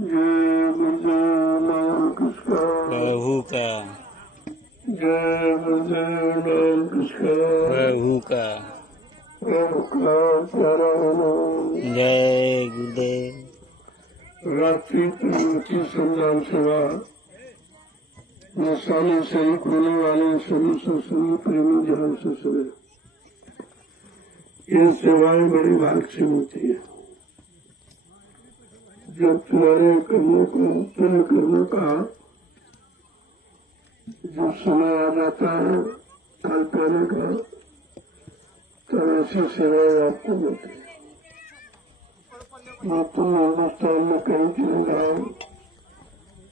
जय गुरुदेव नाम कृष्ण प्रभु का, जय गुरुदेव नाम कृष्ण प्रभु का, प्रभु का प्यारा नाम। जय गुरुदेव। रात्रि प्रवृत्ति संग्राम सेवा में सालों से ही होने वाले सभी सत्संगी प्रेमी ध्यान से सुने। ये सेवाएं बड़ी भाग से होती है। जब तुम्हारे कर्मों को पूर्ण करने का जो समय आ जाता है फल पाने का, तब ऐसी सेवाएं आपको मिलती है। मैं तुम हिन्दुस्तान में कहीं चले जाओ,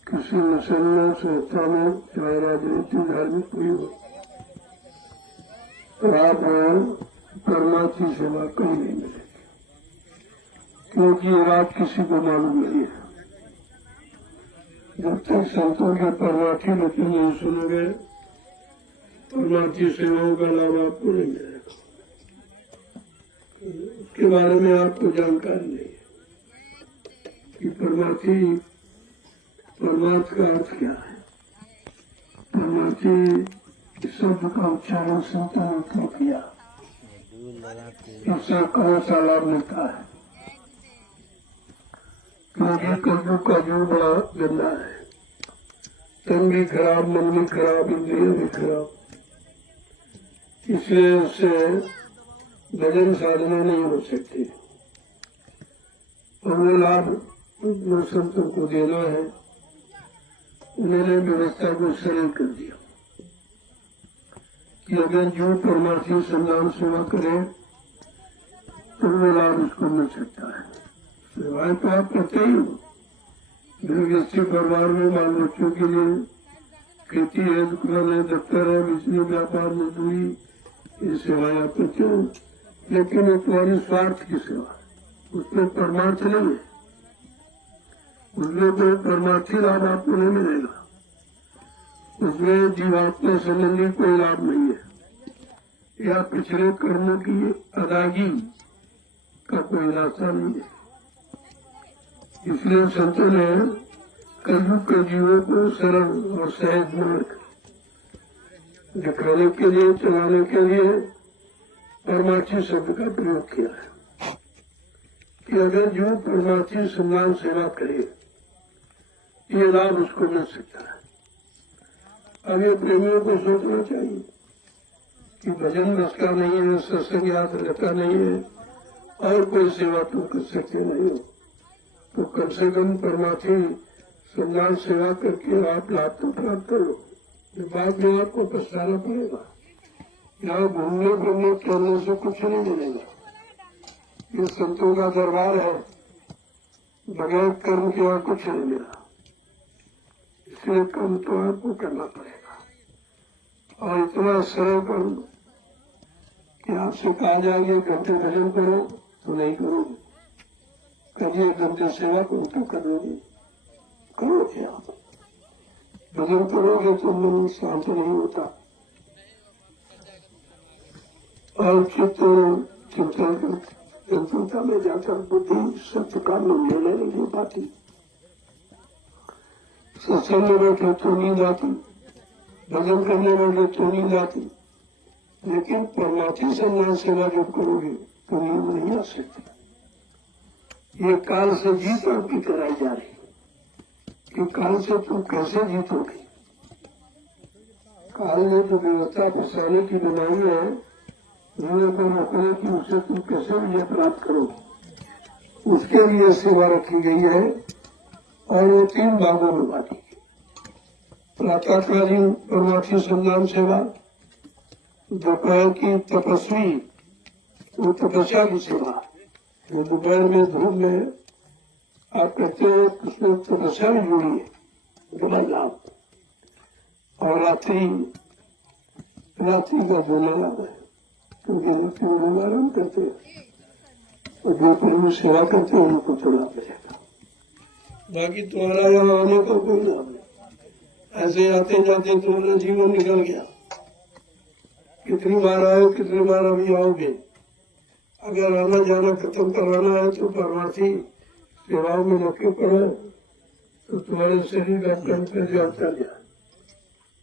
किसी मुसलमान संस्था में, चाहे राजनीति धार्मिक हुई हो, तो आप परमात्मा सेवा कहीं नहीं मिलेगी, क्योंकि ये बात किसी को मालूम नहीं है। जब तक संतों के परमार्थी वचन नहीं सुनोगे, परमार्थी सेवाओं का लाभ आपको नहीं मिलेगा। उसके बारे में आपको जानकारी नहीं है कि परमार्थ का अर्थ क्या है। परमार्थी शब्द का उच्चारण संतों ने क्यों किया, इससे कौन सा लाभ मिलता है। क्योंकि कलयुग का जो बड़ा गंदा है, तन भी खराब, मन भी खराब, इंद्रियां भी खराब, इसलिए उससे भजन साधना नहीं हो सकती। और वो लाभ जो संतों को देना है, उन्होंने व्यवस्था को सरल कर दिया कि अगर जो परमार्थी संधान सेवा करे तो वो लाभ उसको मिल सकता है। सेवाएं तो आप करते ही हो। गृहस्थी परिवार में बाल बच्चों के लिए खेती है, दुकान है, दफ्तर है, बिजली, व्यापार, मजदूरी, ये सेवाएं आप करते हो। लेकिन वो तुम्हारी स्वार्थ की सेवा, उसमें परमार्थ नहीं है, उसमें कोई परमार्थी लाभ आपको नहीं मिलेगा, उसमें जीवात्मा संबंधी कोई लाभ नहीं है, या पिछले कर्मों की अदायगी का कोई रास्ता नहीं है। इसलिए संतों ने कलयुग के जीवों को सरल और सहज मार्ग दिखाने के लिए, चलाने के लिए परमार्थी शब्द का प्रयोग किया है कि अगर जो परमार्थी सम्मान सेवा करे, ये लाभ उसको मिल सकता है। अब ये प्रेमियों को सोचना चाहिए कि भजन बस का नहीं है, सत्संग याद रहता नहीं है, और कोई सेवा तुम कर सकते नहीं हो, तो कम से कम परमार्थी सम्मान सेवा करके आप लाभ तो प्राप्त करो। बाद में आपको पछताना पड़ेगा। यहाँ घूमने फिरने टहलने से कुछ नहीं मिलेगा। ये संतों का दरबार है, बगैर कर्म के यहाँ कुछ नहीं मिला। इसलिए कर्म तो आपको करना पड़ेगा, और इतना सरल कर्म कि आपसे कहा जाएगा घंटे भजन करो तो नहीं करोगे, करिए घंटे सेवा करो तो करोगे। करोगे आप भजन करोगे तो मन शांत नहीं होता, और चिंतनता में जाकर बुद्धि सत्य का निर्णय नहीं हो पाती। सत्संग में बैठे तो नींद आती, भजन करने बैठे तो नींद आती, लेकिन परमार्थी सम्मान सेवा जब करोगे तो नींद नहीं आ सकती। ये काल से जीत आपकी कराई जा रही है कि काल से तुम कैसे जीतोगे। काल ने जो व्यवस्था फंसाने की बनाई है, दुनिया को रोकने की, उसे तुम कैसे विजय प्राप्त करोगे, उसके लिए सेवा रखी गई है। और वो 3 भागों में बांटी गई। प्रातःकालीन परमार्थी सम्मान सेवा, दोपहर की तपस्वी वो तपस्या की सेवा, जो दोपहर में धूप में आप करते हो, उसमें तपस्या में जुड़ी है, बड़ा लाभ। और रात्रि का बोला लाभ है, क्योंकि रात्रि में आराम करते हैं, और जो कर्म सेवा करते हैं उनको थोड़ा मिलेगा। बाकी तुम्हारा यहाँ आने का कोई लाभ नहीं। ऐसे आते जाते तुम्हारा जीवन निकल गया। कितनी बार आए, कितनी बार अभी आओगे। अगर आना जाना खत्म करवाना है तो परमार्थी सेवाओं में लगे पड़े, तो तुम्हारे शरीर का कम कर जाता गया,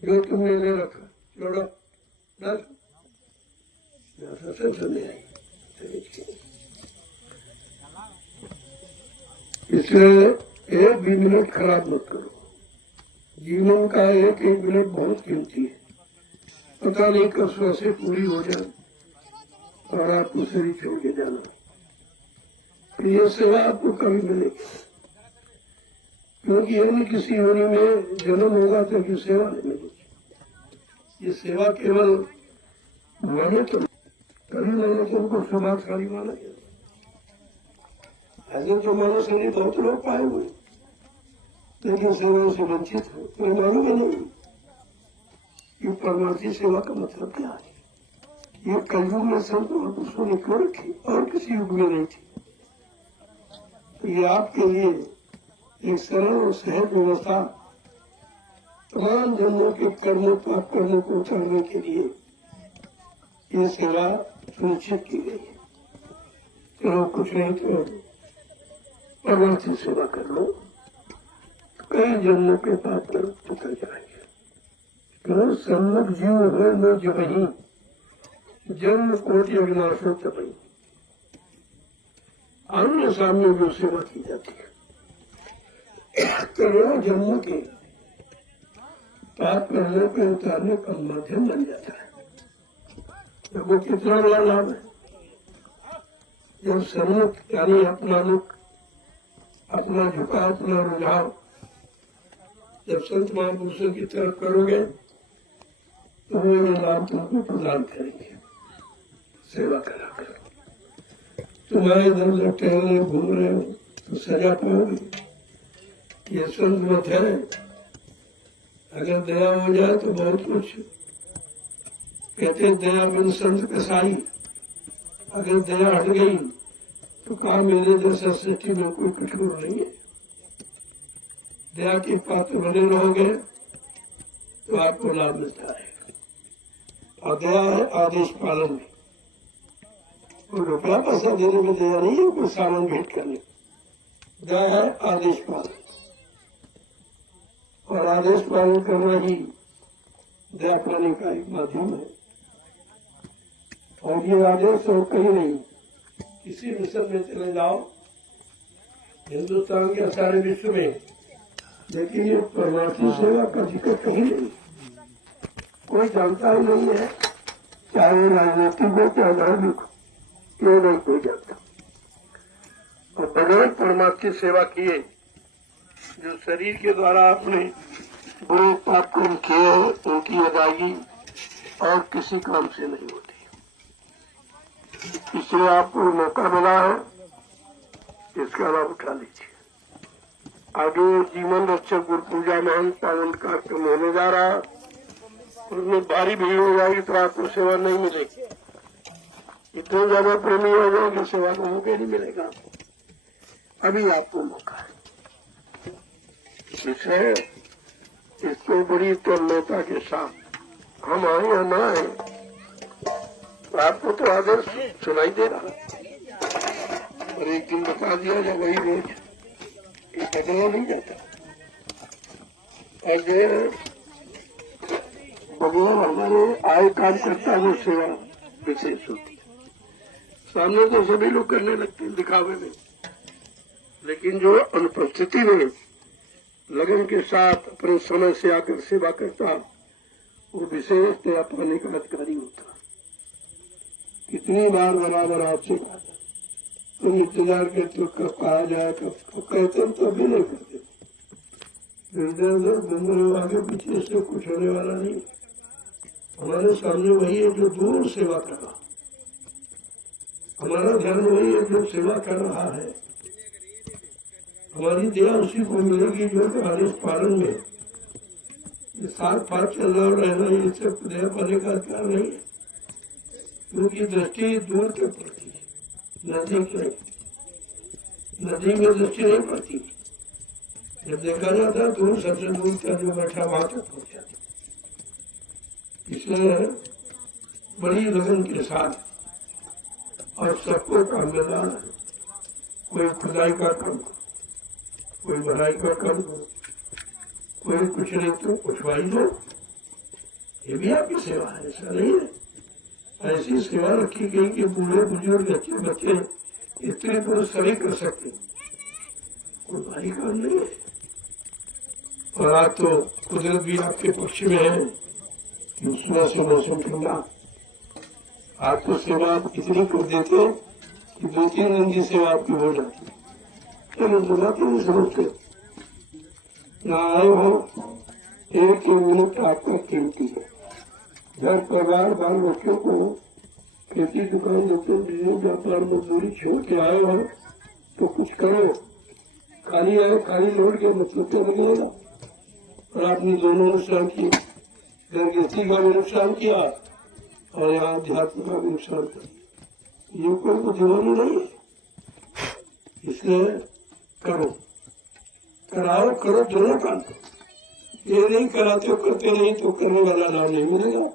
जो तुमने ले रखा छोड़ो, बस नहीं आई। इसलिए एक भी मिनट खराब मत करो। जीवन का एक एक मिनट बहुत कीमती है। पता नहीं कब श्वासें पूरी हो जाए और आपको शरीर छोड़ के जाना, तो ये सेवा आपको कभी मिलेगी। क्योंकि यदि किसी योनि में जन्म होगा तो की सेवा नहीं मिलेगी। ये सेवा केवल माने तो कभी मैंने तुमको सुभाषकारी माना गया, ऐसे जो मानो शरीर बहुत लोग पाए हुए, लेकिन सेवा से वंचित हो, तो मालूम नहीं ये परमार्थी सेवा का मतलब क्या है। ये कलयुग में संत महापुरुषों ने क्यों रखी और किसी युग में नहीं थी। तो ये आपके लिए एक सरल और सहज व्यवस्था, तमाम जन्मों के कर्मों पाप कर्मों को उतारने के लिए ये सेवा सुनिश्चित की गई है। चलो कुछ नहीं तो परमार्थी सेवा कर लो, कई जन्मों के पाप कर्म उतर जाएंगे। सम्मुख जीव है में जो वही जन्म कोटि अविनाशों तपई, आमने सामने जो सेवा की जाती है करोड़ों जन्मों के पाप कर्मों के उतारने का माध्यम बन जाता है। जब वो कितना बड़ा लाभ है, जब सम्मुख यानी अपना मुख, अपना झुकाव, अपना रुझाव जब संत महापुरुषों की तरफ करोगे तो वो ये लाभ तुमको प्रदान करेंगे सेवा करा कर। तुम्हारे इधर उधर टहल रहे घूम रहे हो तो सजा पाओगे। ये संत मत है, अगर दया हो जाए तो बहुत कुछ। कहते दया बिन संत कसाई, अगर दया हट गई तो कहा मेरे जैसा सृष्टि में कोई कठोर नहीं है। दया के पात्र बने रहोगे तो आपको लाभ मिलता है। और दया है आदेश पालन में, कोई रुपया पैसा देने में दया नहीं है, कोई सामान भेंट करने। दया है आदेश पालन, और आदेश पालन करना ही दया करने का एक माध्यम है। और ये आदेश और कहीं नहीं, किसी मिशन में चले जाओ हिंदुस्तान के सारे विश्व में, लेकिन ये परमार्थी सेवा का जिक्र कहीं नहीं, कोई जानता ही नहीं है, चाहे वो राजनीतिक हो चाहे धार्मिक हो, ये नहीं कोई जानता। और बगैर परमार्थी सेवा किए जो शरीर के द्वारा अपने बुरे पाप कर्म किए उनकी अदायगी और किसी काम से नहीं होती। इसलिए आपको मौका मिला है, इसका लाभ उठा लीजिए। आगे जीवन रक्षक गुरु पूजा महान पावन कार्यक्रम होने जा रहा है, उसमें भारी भीड़ हो जाएगी तो आपको सेवा नहीं मिलेगी। इतने ज्यादा प्रेमी हो जाएंगे सेवा का मौका नहीं मिलेगा। अभी आपको मौका है, इसलिए इसको बड़ी तन्मयता के साथ हम आए या ना आए, आपको तो आदर्श सुनाई दे रहा है। और एक दिन बता दिया जब वही रोज ये बदला नहीं जाता। और जो भगवान हमारे आए काम करता है वो सेवा विशेष होती है। सामने तो सभी लोग करने लगते हैं दिखावे में, लेकिन जो अनुपस्थिति में लगन के साथ अपने समय से आकर सेवा करता वो विशेष दया पाने का अधिकारी होता। कितनी बार बराबर आपसे तुम इंतजार करते कब कहा जाए, कब कहते तो भी नहीं करते। बंदर आगे पीछे से कुछ होने वाला नहीं। हमारे सामने वही है जो दूर सेवा कर रहा, हमारा धर्म वही है जो सेवा कर रहा है। हमारी दया उसी को मिलेगी जो आदेश पालन में ये साथ पाठ चल रहा रहना, ये सब दया पाने का अधिकार नहीं है। क्योंकि दृष्टि दूर तक पड़ती है, नजदीक नहीं। नदी में दृष्टि नहीं पड़ती, जब देखा जाता है दूर सबसे दूर का जो बैठा वहां तक पहुंच जाती। इसलिए बड़ी लगन के साथ और सबको काम में लाना, कोई खुदाई का काम, कोई भलाई का कर दो, कोई कुछ नहीं तो कुछवाई दो, ये भी आपकी सेवा है। ऐसा नहीं है, ऐसी सेवा रखी गई कि बूढ़े बुजुर्ग अच्छे बच्चे स्त्री पुरुष सभी कर सकते, कोई भारी काम नहीं है। और आज तो कुदरत भी आपके पक्ष में है, सुबह से मौसम ठंडा, आपको सेवा इतनी कर देते कि 2-3 दिन की सेवा आपकी हो जाती, लेकिन बुलाते नहीं समझते। ना आए हो, एक मिनट आपका कीमती है। घर परिवार बाल बच्चों को खेती दुकान बिजनेस व्यापार मजदूरी छोड़ के आए हो तो कुछ करो, खाली आए खाली लौट के मतलब क्या लगेगा। और आपने दोनों नुकसान किए, गृहस्थी का भी नुकसान किया और यहाँ अध्यात्म का भी नुकसान किया। ये कोई बुद्धिमानी नहीं है, इसलिए करो, कराओ, करो दोनों काम। ये नहीं कराते हो, करते नहीं तो करने वाला लाभ नहीं मिलेगा।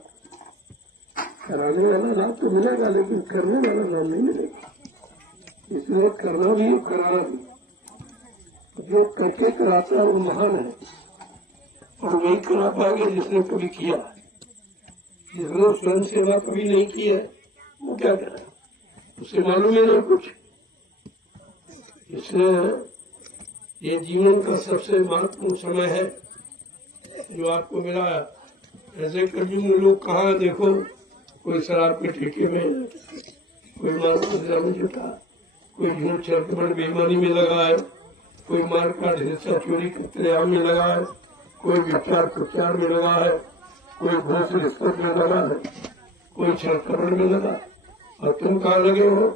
कराने वाला लाभ तो मिलेगा, लेकिन करने वाला लाभ नहीं मिलेगा। इसलिए करना भी कराना भी, जो करके कराता है वो महान है, और वही करा पाएगा जिसने कभी किया। जिसने स्वयं सेवा कभी नहीं की है वो क्या करे, उसे मालूम है नहीं कुछ। इसलिए ये जीवन का सबसे महत्वपूर्ण समय है जो आपको मिला है। ऐसे कभी लोग कहाँ देखो, कोई शराब के ठेके में, कोई मार में जुटा, कोई झूठ चरकबड़ बेईमानी में लगा है, कोई मार काट हिस्सा चोरी कत्लेआम में लगा है, कोई विचार प्रचार में लगा है, कोई घूस रिश्वत में लगा है, कोई छलकपट में लगा, और तुम कहाँ लगे हो?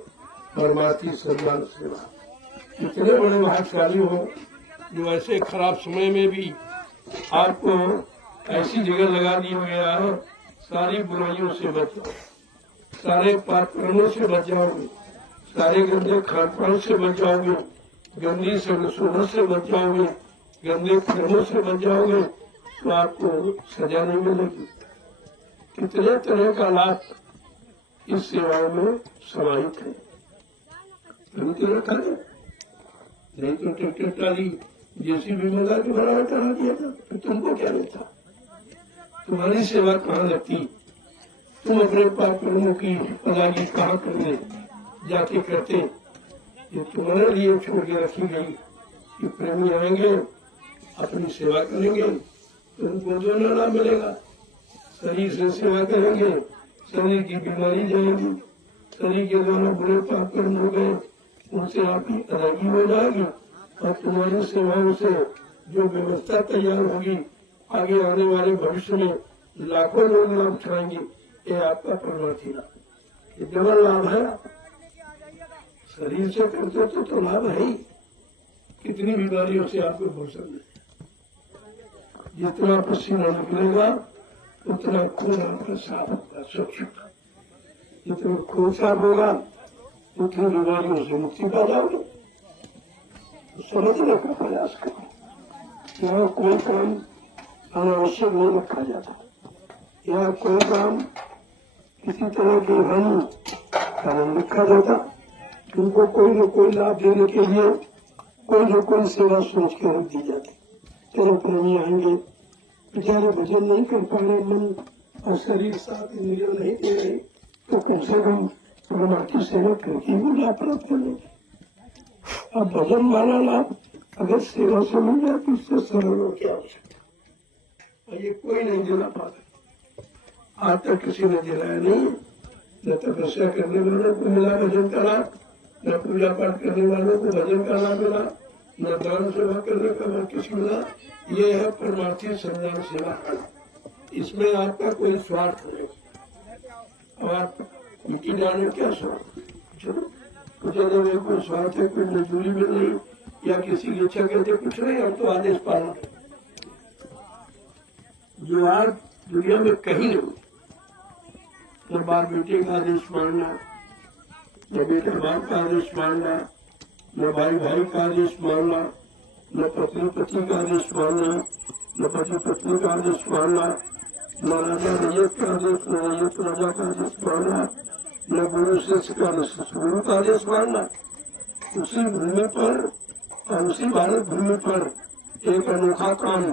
परमार्थी सम्मान सेवा। इतने बड़े भाग्यशाली हो जो ऐसे खराब समय में भी आपको ऐसी जगह लगा दिया गया है, सारी बुराइयों से बच जाओ, सारे पाप कर्मों से बच जाओगे, सारे गंदे खान पान से बच जाओगे, गंदी सोना से बच जाओगे, गंदे कर्मों से बच जाओगे, तो आपको सजा नहीं मिलेगी। कितने तरह का लाभ इस सेवाओं में समाहित है, नहीं तो ट्रैक्टर ट्राली जेसीबी मंगा के बराबर करा दिया था, तो तुमको क्या रहता, तुम्हारी सेवा कहाँ लगती, तुम अपने पाप कर्मों की अदायगी कहाँ करने जाके करते। ये तुम्हारे लिए छोड़ के रखी गई कि प्रेमी आएंगे, अपनी सेवा करेंगे तो उनको दोनों लाभ मिलेगा। शरीर से सेवा करेंगे, शरीर की बीमारी जाएगी, शरीर के दोनों बुरे पाप कर्म हो गए, उनसे आपकी अदायगी हो जाएगी, और तुम्हारी सेवाओं से जो व्यवस्था तैयार होगी, आगे आने वाले भविष्य में लाखों लोग लाभ उठाएंगे। ये आपका परमार्थी लाभ, ये डबल लाभ है। शरीर से करते तो लाभ है ही, कितनी बीमारियों से आपको भूषण है। जितना पसीना निकलेगा उतना खून आपका साफ होगा, स्वच्छ होगा। जितना खून साफ होगा उतनी बीमारियों से मुक्ति पा जाओगे। तो समझने का प्रयास करो। यहाँ कोई काम अनावश्यक नहीं रखा जाता, यहाँ कोई काम किसी तरह की हानि का नहीं रखा जाता। उनको कोई न कोई लाभ देने के लिए कोई न कोई सेवा सोच के रख दी जाती। चलो प्रेमी आएंगे, बेचारे भजन नहीं कर पा रहे, मन और शरीर साथ इंद्रिय नहीं दे रहे, तो कम से कम परमार्थी सेवा करके भी लाभ प्राप्त कर लेंगे। अब भजन वाला लाभ अगर सेवा से मिल जाए तो इससे सरल हो क्या आवश्यकता। ये कोई नहीं दिला पाता, आज तक किसी ने दिलाया नहीं। न तपस्या करने वालों को मिला भजन का लाभ, न पूजा पाठ करने वालों को भजन का लाभ मिला, न दान सेवा करने का लाभ किसी मिला। ये है परमार्थी संज्ञान सेवा। इसमें आपका कोई स्वार्थ नहीं। अब आप मिट्टी डालने क्या स्वार्थ, कुछ अगर कोई स्वार्थ है, कोई मजदूरी मिल रही या किसी की इच्छा करते कुछ नहीं, और तो आदेश पालन जो आज दुनिया में कहीं नहीं। न बाप बेटे का आदेश मानना, न बेटा बाप का आदेश मानना, न भाई भाई का आदेश मानना, न पत्नी पति का आदेश मानना, न पति पत्नी का आदेश मानना, न राजा रैयत का आदेश, न रैयत राजा का आदेश मानना, न गुरु शिष्य का, न शिष्य गुरु का आदेश मानना। उसी भूमि पर और उसी भारत भूमि पर एक अनोखा काम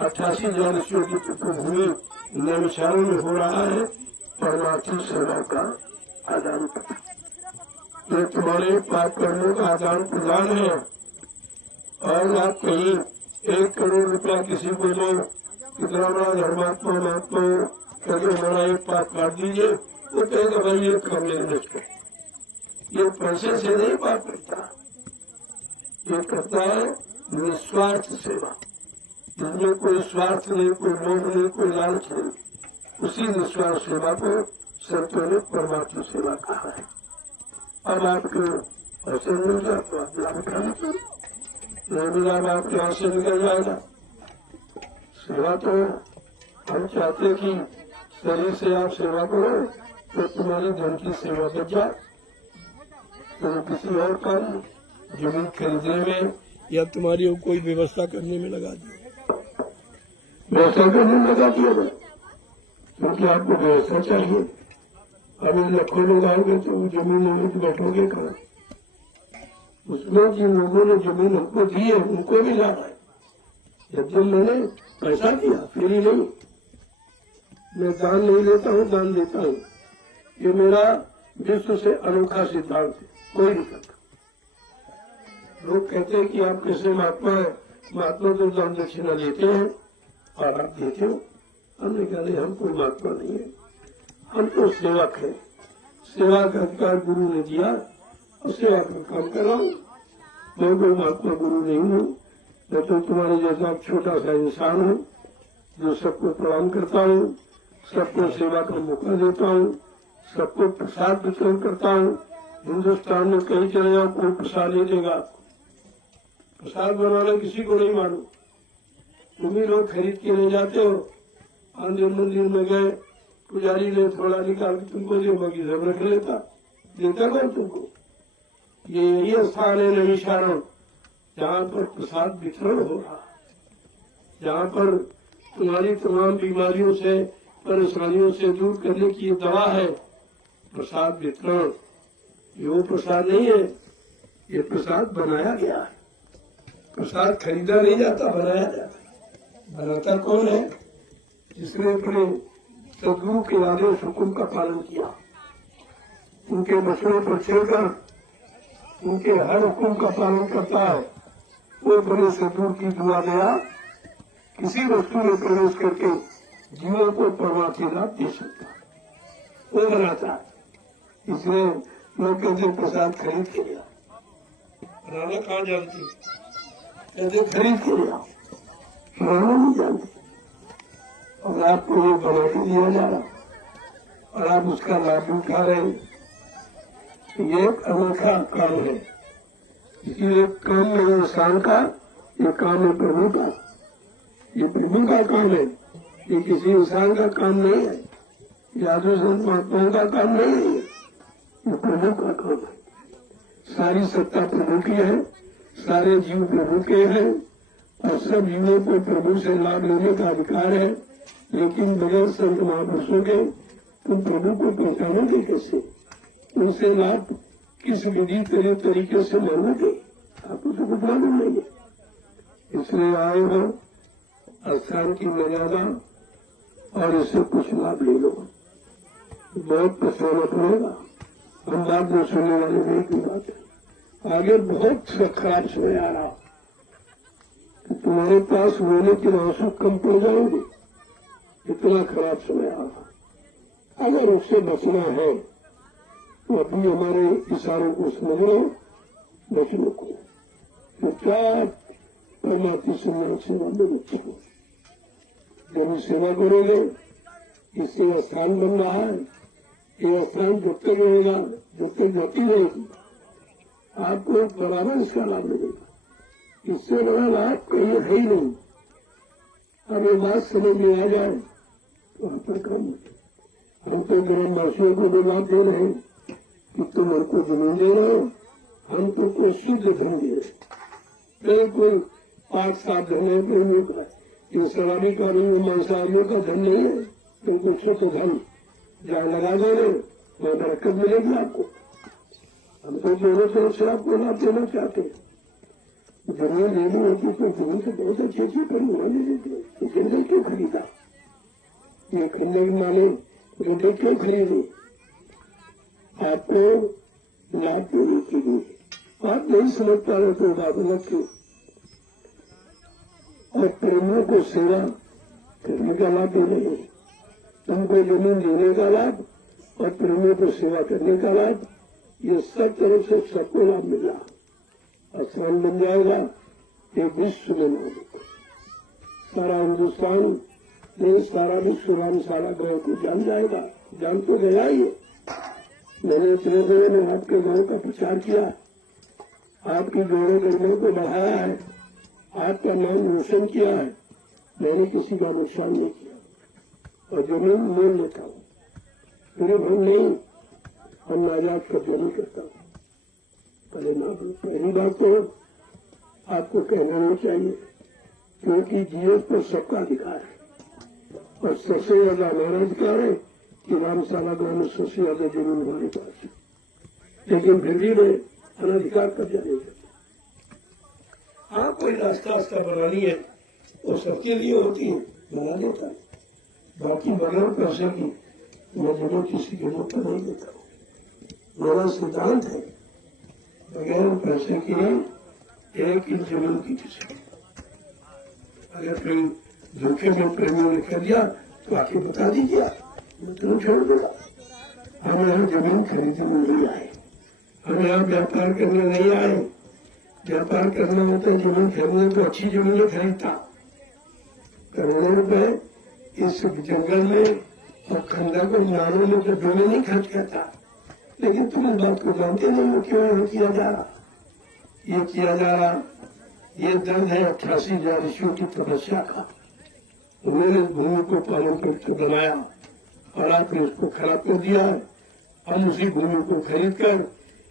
88 ज्योतिषियों की तत्वभूमि नैमिषारण्य में हो रहा है, परमार्थी सेवा का आदान प्रदान। ये तुम्हारे पाप कर्मों का आदान प्रदान है। और आप कहीं 1 करोड़ रुपया किसी को दो, कितना बड़ा धर्मात्मा महात्मा करके हमारा एक पाप काट दीजिए, वो कहेगा भाई ये कर लेंगे। ये पैसे से नहीं पाप करता, ये करता है निस्वार्थ सेवा, जिसमें कोई स्वार्थ नहीं, कोई लोभ नहीं, कोई लालच नहीं। उसी निस्वार्थ सेवा को संतों ने परमात्मा सेवा कहा है। अब आपको ऐसे मिल गया तो आप लाभ उठा लीजिए, नहीं मिला आपके यहाँ से निकल जाएगा। सेवा तो हम चाहते कि शरीर से आप सेवा करो तो तुम्हारी धन की सेवा बच जाए, तो किसी और काम जमीन खरीदने में या तुम्हारी कोई व्यवस्था करने में लगा दिया, व्यवस्था करने में लगा दिया जाए, क्योंकि आपको व्यवस्था चाहिए। अब इन लखों लोग आओगे तो जमीन नहीं तो बैठोगे कहाँ? उसमें जिन लोगों ने जमीन हमको दी है उनको भी लाभ है। जब मैंने पैसा दिया फिर ही नहीं, मैं दान नहीं लेता हूँ, दान देता हूँ। ये मेरा विश्व से अनोखा सिद्धांत है, कोई नहीं करता। लोग कहते हैं कि आप कैसे महात्मा है, महात्मा तो दान दक्षिणा लेते हैं और आप देते हो। हमने कहा नहीं, हम कोई महात्मा नहीं है, हम तो सेवक है। सेवा का अधिकार गुरु ने दिया और सेवा का काम कर रहा हूँ। मैं कोई महात्मा गुरु नहीं हूँ, मैं तो तुम्हारे जैसा छोटा सा इंसान हूँ जो सबको प्रणाम करता हूँ, सबको सेवा का मौका देता हूँ, सबको प्रसाद वितरण करता हूँ। हिंदुस्तान में कहीं चले जाओ कोई प्रसाद नहीं देगा। प्रसाद बनाना किसी को नहीं मालूम, तुम ही लोग खरीद के ले जाते हो। आंधी मंदिर में गए, पुजारी ने थोड़ा निकाल के तुमको दे, बाकी सब रख लेता, देता कौन तुमको? ये यही स्थान है नैमिषारण्य, जहाँ पर प्रसाद वितरण हो रहा, जहाँ पर तुम्हारी तमाम बीमारियों से परेशानियों से दूर करने की दवा है प्रसाद वितरण। ये वो प्रसाद नहीं है, ये प्रसाद बनाया गया है। प्रसाद खरीदा नहीं जाता, बनाया जाता है। बनाता कौन है? जिसने अपने सदगुरु के आदेश हुक्म का पालन किया, उनके वचनों पर चलकर उनके हर हुक्म का पालन करता है। वो बड़े सदगुरु की दुआ दया किसी वस्तु में प्रवेश करके जीवन को परमार्थी लाभ दे सकता है, वो बनाता है। इसलिए लोग कहते प्रसाद खरीद के लिया, राना कहाँ जानती, कहते खरीद के लिया, राना नहीं जानती। और आपको ये बना के दिया जा रहा और आप उसका लाभ उठा रहे हैं। ये एक अनोखा काम है, इसीलिए काम में इंसान का, ये काम है प्रभु का, ये प्रभु का काम है, ये किसी इंसान का काम नहीं है, साधु संत महात्माओं का काम नहीं है, ये प्रभु का काम है। सारी सत्ता प्रभु की है, सारे जीव प्रभु के हैं और सब जीवों को प्रभु से लाभ लेने का अधिकार है। लेकिन बगैर संत महापुरुषों के तुम प्रभु को पहचानोगे कैसे? उनसे लाभ किस विधि तरीके से मानोगे? आपको तो कुछ मालूम नहीं है। इसलिए आए हो स्थान की मर्यादा और इससे कुछ लाभ ले लो, बहुत पछताना पड़ेगा। हम बात में सुनने वाले में एक ही बात है, आगे बहुत खराब समय आ रहा, तुम्हारे पास रोने के आंसू कम पड़ जाएंगे, इतना खराब समय आ रहा। अगर उससे बचना है तो अभी हमारे इशारों को समझ लो, बचने को तो क्या परमात्मा संयोग सेवा में बच्चों जब सेवा करोगे, इससे स्थान बन रहा है। ये स्थान जब तक रहेगा, जब तक गति रहेगी, आपको बराबर इसका लाभ मिलेगा। इससे बड़ा लाभ कहीं है ही नहीं। अब ये बात समझ में आ जाए तो हम पर कम, हम तो ग्रामवासियों को भी लाभ दे रहे हैं कि तुम हमको जमीन दे रहे हो, हम तुमको शुद्ध धन दे रहे, बिल्कुल 5-7 धन है। ये शराबी का नहीं, मांसाहारियों का धन नहीं है, बिल्कुल शुद्ध धन, जहाँ लगा दो वहाँ बरकत मिलेगी आपको। हम तो दोनों तरफ से आपको लाभ देना चाहते हैं। जमीन लेनी होती तो जमीन तो बहुत अच्छी अच्छी करी होने देती, जंगल क्यों खरीदा? ये खरीदने के माने रोटे क्यों खरीदे? आपको लाभ देने के लिए। आप नहीं समझ पा रहे तो बात अलग थी। और प्रेमियों को सेवा करने का लाभ दे रहे हैं, तुमको जमीन देने का लाभ और प्रेमियों को सेवा करने का लाभ, ये सब तरफ से सबको लाभ मिल रहा। आसान बन जाएगा, एक विश्व बना होगा। सारा हिंदुस्तान नहीं, सारा विश्व राम सारा गांव को जान जाएगा, जान तो गया ही है। मैंने इतने दिनों में आपके गांव का प्रचार किया, आपकी जोड़ों गर्मियों को बढ़ाया है, आपका नाम रोशन किया है। मैंने किसी का नुकसान नहीं किया और जमीन मोल लेता हूँ, पूरे भर नहीं, हम नाजात कब्जा नहीं करता हूँ। पहली बात तो आपको कहना नहीं चाहिए, क्योंकि जीएस पर सबका अधिकार है और सबसे ज्यादा हमारा अधिकार है कि रामशाला गांव में सबसे ज्यादा जमीन हमारे पास है, लेकिन फिर भी मैं अनाधिकार कब्जा नहीं करता। हाँ, कोई रास्ता बनानी है वो सबके लिए होती है, बना देता है। बाकी बगैर पैसे की मैं जमीन किसी के पर नहीं देता हूँ। मेरा सिद्धांत है बगैर पैसे की एक इंच जमीन की किसी। अगर कोई धोखे में प्रेमियों ने कर दिया तो आके बता दीजिए, मैं तुरंत छोड़ दूंगा। हम यहाँ जमीन खरीदने नहीं आए, हम यहाँ व्यापार करने नहीं आए। व्यापार करना होता है जमीन खरीदने तो अच्छी जमीन खरीदता, करोड़ों रुपए इस जंगल में और खंडर को नारों में डब्बे में नहीं खर्च करता। लेकिन तुम इस बात को जानते नहीं हो क्यों ये किया जा रहा, ये किया जा रहा। ये दर्द है 88,000 ऋषियों की तपस्या का। उन्होंने भूमि को पालन पवित्र बनाया और आपने इसको खराब कर दिया है। हम उसी भूमि को खरीद कर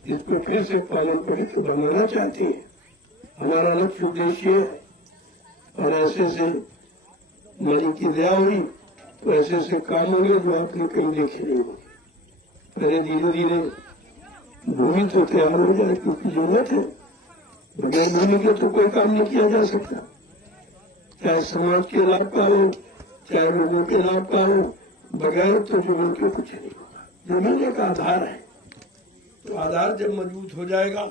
इसको फिर से पालन पवित्र बनाना चाहते हैं। हमारा लक्ष्य उद्देश्य है। और ऐसे से मरी की दया हुई तो ऐसे काम होंगे जो आपने कहीं देखे नहीं होंगे। पहले धीरे धीरे भूमि तो तैयार हो जाए, क्योंकि जरूरत है। बगैर भूमि के तो कोई काम नहीं किया जा सकता, चाहे समाज के लाभ का हो, चाहे लोगों के लाभ का हो। बगैर तो जमीन के कुछ नहीं होगा। जमीन एक आधार है, तो आधार जब मजबूत हो जाएगा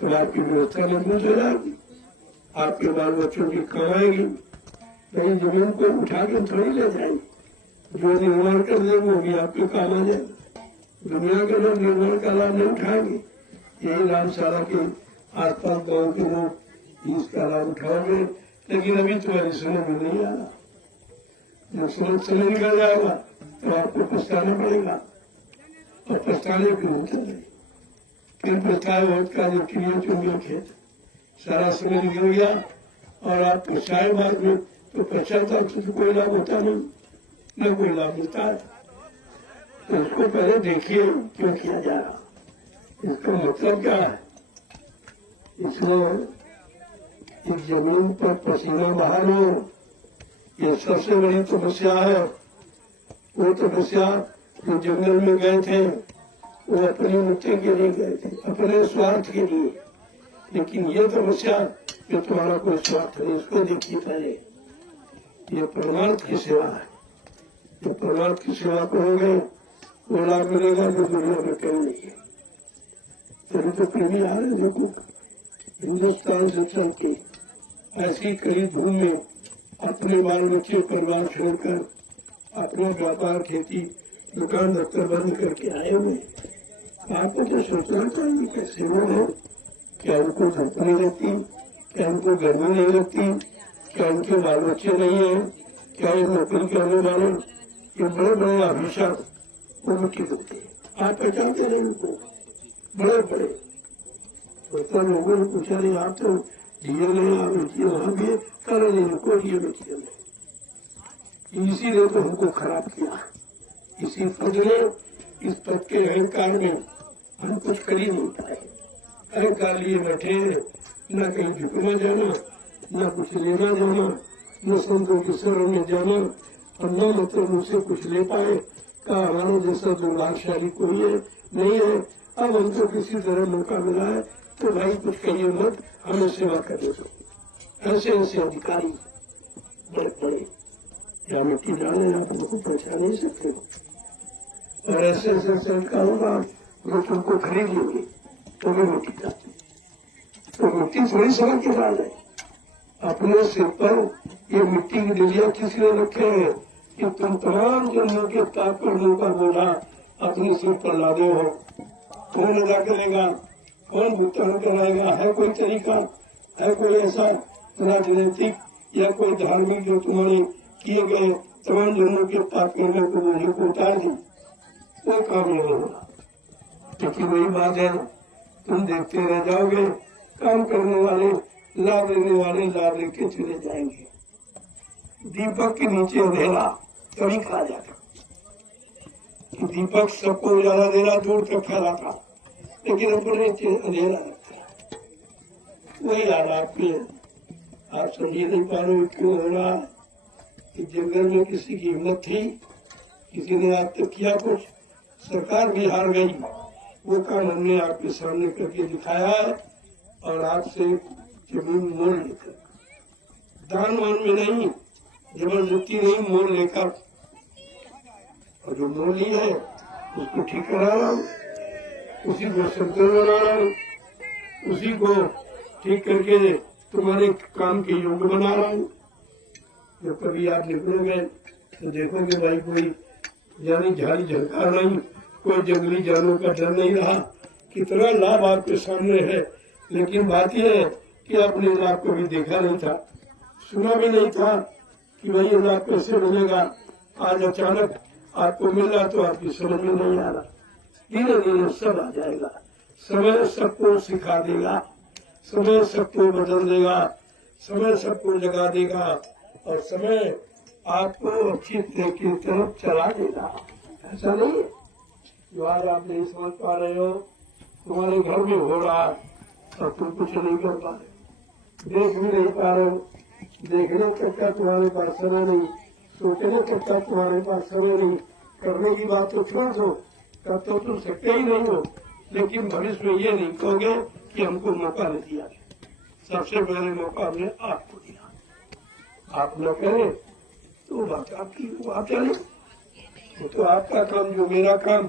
तो आपकी व्यवस्था मजबूत हो जाएगी, आपके बाल बच्चों की कमाएगी। कहीं जमीन को उठा के थोड़ी ले जाएंगे, जो निर्माण कर दे वो भी आपके काम आ जाएगा। दुनिया के लोग निर्माण का लाभ नहीं उठाएंगे, यही रामशाला के आसपास गाँव के लोग इसका लाभ उठाओगे। लेकिन अभी तुम्हारी समय में नहीं आ रहा। जब समय निकल जाएगा तो आपको पछताना पड़ेगा, और पछताने की होता है। फिर पछताए बहुत का जो चिड़िया चुन गया खेत, सारा समय निकल गया और आप पछताए बाद में, तो पश्चाताप से कोई लाभ होता नहीं, न कोई लाभ मिलता है। तो उसको पहले देखिए क्यों किया जा रहा, इसका मतलब क्या है। इसलिए इस जमीन पर पसीना बहाना ये सबसे बड़ी तपस्या है। वो तपस्या जो जंगल में गए थे वो अपनी मुक्ति के लिए गए थे, अपने स्वार्थ के लिए। लेकिन ये तपस्या जो तुम्हारा कोई स्वार्थ नहीं, इसको देखिए पहले। ये परमार्थ की सेवा है। जो परमार्थ की सेवा करोगे वो लाभ मिलेगा जो दुनिया में कहीं नहीं है। तभी तो प्रेमी आ रहे देखो, हिंदुस्तान से चल के ऐसी कड़ी धूम में अपने बाल बच्चे परिवार छोड़कर अपना व्यापार खेती दुकान दफ्तर बंद करके आए हुए। आपको तो सोचना चाहिए कैसे लोग हैं, क्या उनको धूप नहीं लगती, क्या उनको गर्मी नहीं लगती, क्या उनके बाल बच्चे नहीं है, क्या ये नौकरी करने वाले ये बड़े बड़े अभिशाप वो मिट्टी होते हैं। आप पहचानते नहीं उनको, बड़े बड़े मतलब लोगों ने पूछा नहीं आप तो दिए नहीं, आप मिट्टी वहां भी करे नहीं, उनको दिए मिट्टी में। इसीलिए तो हमको खराब किया। इसी पद ने, इस पद के अहंकार में हम कुछ कर ही नहीं पाए। अहंकार लिए बैठे, न कहीं झुकना जाना, न कुछ लेना जाना, न संतों के शरण में जाना, और न मतलब उनसे कुछ ले पाए। कहा हमारे जैसा दुर्भाग्यशाली कोई है नहीं है। अब हमको किसी तरह मौका मिला है तो भाई कुछ कहिए मत, हमें सेवा करने दो। ऐसे ऐसे अधिकारी बड़े बड़े या मिट्टी डालने आप उनको पहुंचा नहीं सकते हो, और ऐसे ऐसे संस्कारों का जो तुमको खरीद लेंगे तो भी मिट्टी डालते, तो मिट्टी थोड़ी समझ के डाल रहे। अपने सिर पर ये मिट्टी की डिलिया किसने रखे हैं कि तुम तमाम जन्मों के पाप कर्मों का बोझा अपने सिर पर लादे हो। कौन अदा करेगा, कौन भुगतान कराएगा? है कोई तरीका, है कोई ऐसा राजनीतिक या कोई धार्मिक जो तुम्हारे किए गए तमाम जन्मों के पाप कर्मों को बोझे को उतार दे? वो काम नहीं होगा। क्योंकि वही बात है, तुम देखते रह जाओगे, काम करने वाले लाभ लेने वाले लाभ लेके चले जाएंगे। दीपक के नीचे अंधेरा तभी खा जाता कि दीपक सबको उजाला दे रहा, दूर तक फैला था, लेकिन अपने नीचे अंधेरा रखता है। वही हालात में आप समझ नहीं पा रहे क्यों हो रहा कि जंगल में किसी की हिम्मत थी, किसी ने आज तक किया कुछ, सरकार भी हार गई। वो काम हमने आपके सामने करके दिखाया है, और आपसे जमीन मोल लेकर, दान मान में नहीं, जबरदस्ती नहीं, मोल लेकर, और जो मोल ही है उसको ठीक करा रहा हूँ, उसी को संतुलन बना रहा हूँ, उसी को ठीक करके तुम्हारे काम के योग्य बना रहा हूँ। जब कभी आप निकलोगे तो देखोगे भाई कोई जानी झाड़ी झलका नहीं, कोई जंगली जानवर का डर नहीं रहा। कितना लाभ आपके सामने है, लेकिन बात यह है कि आपने लाभ कभी देखा नहीं था, सुना भी नहीं था कि भाई ये लाभ कैसे मिलेगा। आज अचानक आपको मिला तो आपकी समझ में नहीं आ रहा। धीरे धीरे सब आ जाएगा। समय सबको सिखा देगा, समय सबको बदल देगा, समय सबको जगा देगा, और समय आपको अच्छी तरह की तरफ चला देगा। ऐसा नहीं है जो आज आप नहीं समझ पा रहे हो, तुम्हारे घर में हो रहा और तुम कुछ नहीं कर पा रहे, देख भी नहीं पा रहे हो। देखने तक का तुम्हारे पास समय नहीं, सोचने तक का तुम्हारे पास समय नहीं, करने की बात तो छोड़ दो, कर तो तुम सकते ही नहीं हो। लेकिन भविष्य में ये नहीं कहोगे कि हमको मौका नहीं दिया। सबसे पहले मौका हमने आपको दिया, आप न करें तो बात आपकी, बात चले वो तो आपका काम, जो मेरा काम,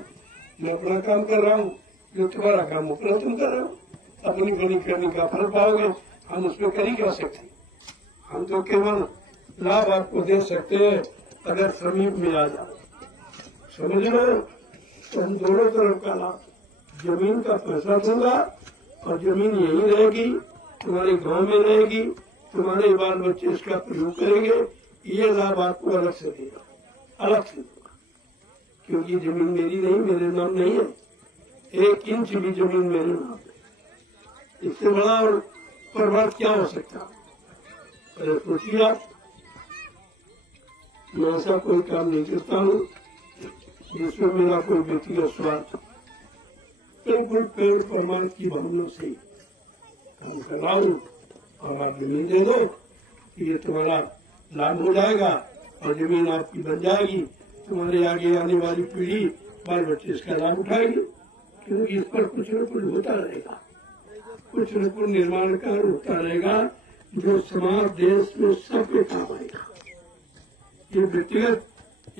मैं अपना काम कर रहा हूँ, जो तुम्हारा काम अपना तुम कर रहे हो। अपनी बनी करने का फल पाओगे, हम उसमें कर ही क्या सकते। हम तो केवल लाभ आपको दे सकते हैं अगर समीप में आ जाओ, समझ लो। तो हम दोनों तरफ का लाभ, जमीन का पैसा दूंगा और जमीन यही रहेगी, तुम्हारे गांव में रहेगी, तुम्हारे बाल बच्चे इसका प्रयोग करेंगे। ये लाभ आपको अलग से देगा, अलग से दूंगा, क्योंकि जमीन मेरी नहीं, मेरे नाम नहीं है। 1 इंच भी जमीन मेरे नाम है। इससे बड़ा और परमार्थ क्या हो सकता। अरे सोचिए आप, मैं ऐसा कोई काम नहीं करता हूँ जिसमें मेरा कोई व्यक्तिगत स्वार्थ, बिल्कुल पेड़ परमार्थ की भावना से काम कर रहा हूँ। और आप जमीन दे दो, ये तुम्हारा लाभ हो जाएगा और जमीन आपकी बन जाएगी। तुम्हारे आगे आने वाली पीढ़ी, बाल बच्चे इसका लाभ उठाएंगे, क्योंकि इस पर कुछ न कुछ होता रहेगा, कुछ न कुछ निर्माण कार्य होता रहेगा जो समाज देश में सबके काम आएगा। ये व्यक्तिगत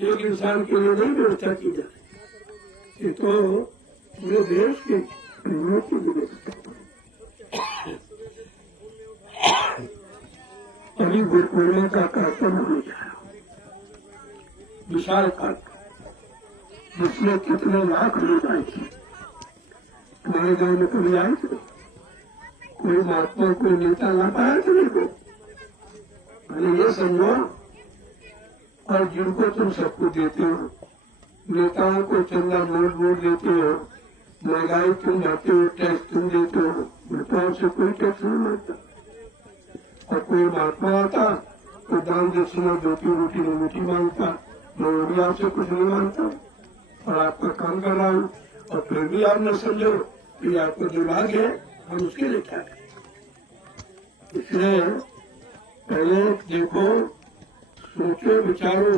एक इंसान के लिए नहीं व्यवस्था की जाए, ये तो पूरे देश के लोगों की व्यवस्था। अभी गुरुकुलों का कार्यक्रम हो गया, विशाल कार्यक्रम, जिसमें कितने लाख लोग आए थे। तुम्हारे गाँव में कभी आए थे? कोई महात्मा, कोई नेता ला पाया थे मेरे को? मैंने ये समझो, और जिनको तुम सबको देते हो, नेताओं को चंदा वोट वोट देते हो, महंगाई तुम जाते हो, टैक्स तुम देते हो, नेताओं से कोई टैक्स नहीं मांगता। और कोई महात्मा आता तो दान दक्षिणा रोटी रोटी रोटी मांगता, मैं भी आपसे कुछ नहीं मांगता और आपका काम कर रहा हूँ, और फिर भी आप न समझो कि आपको जो लाभ है हम उसके लिए क्या करें। इसलिए पहले देखो, सोचो, विचारो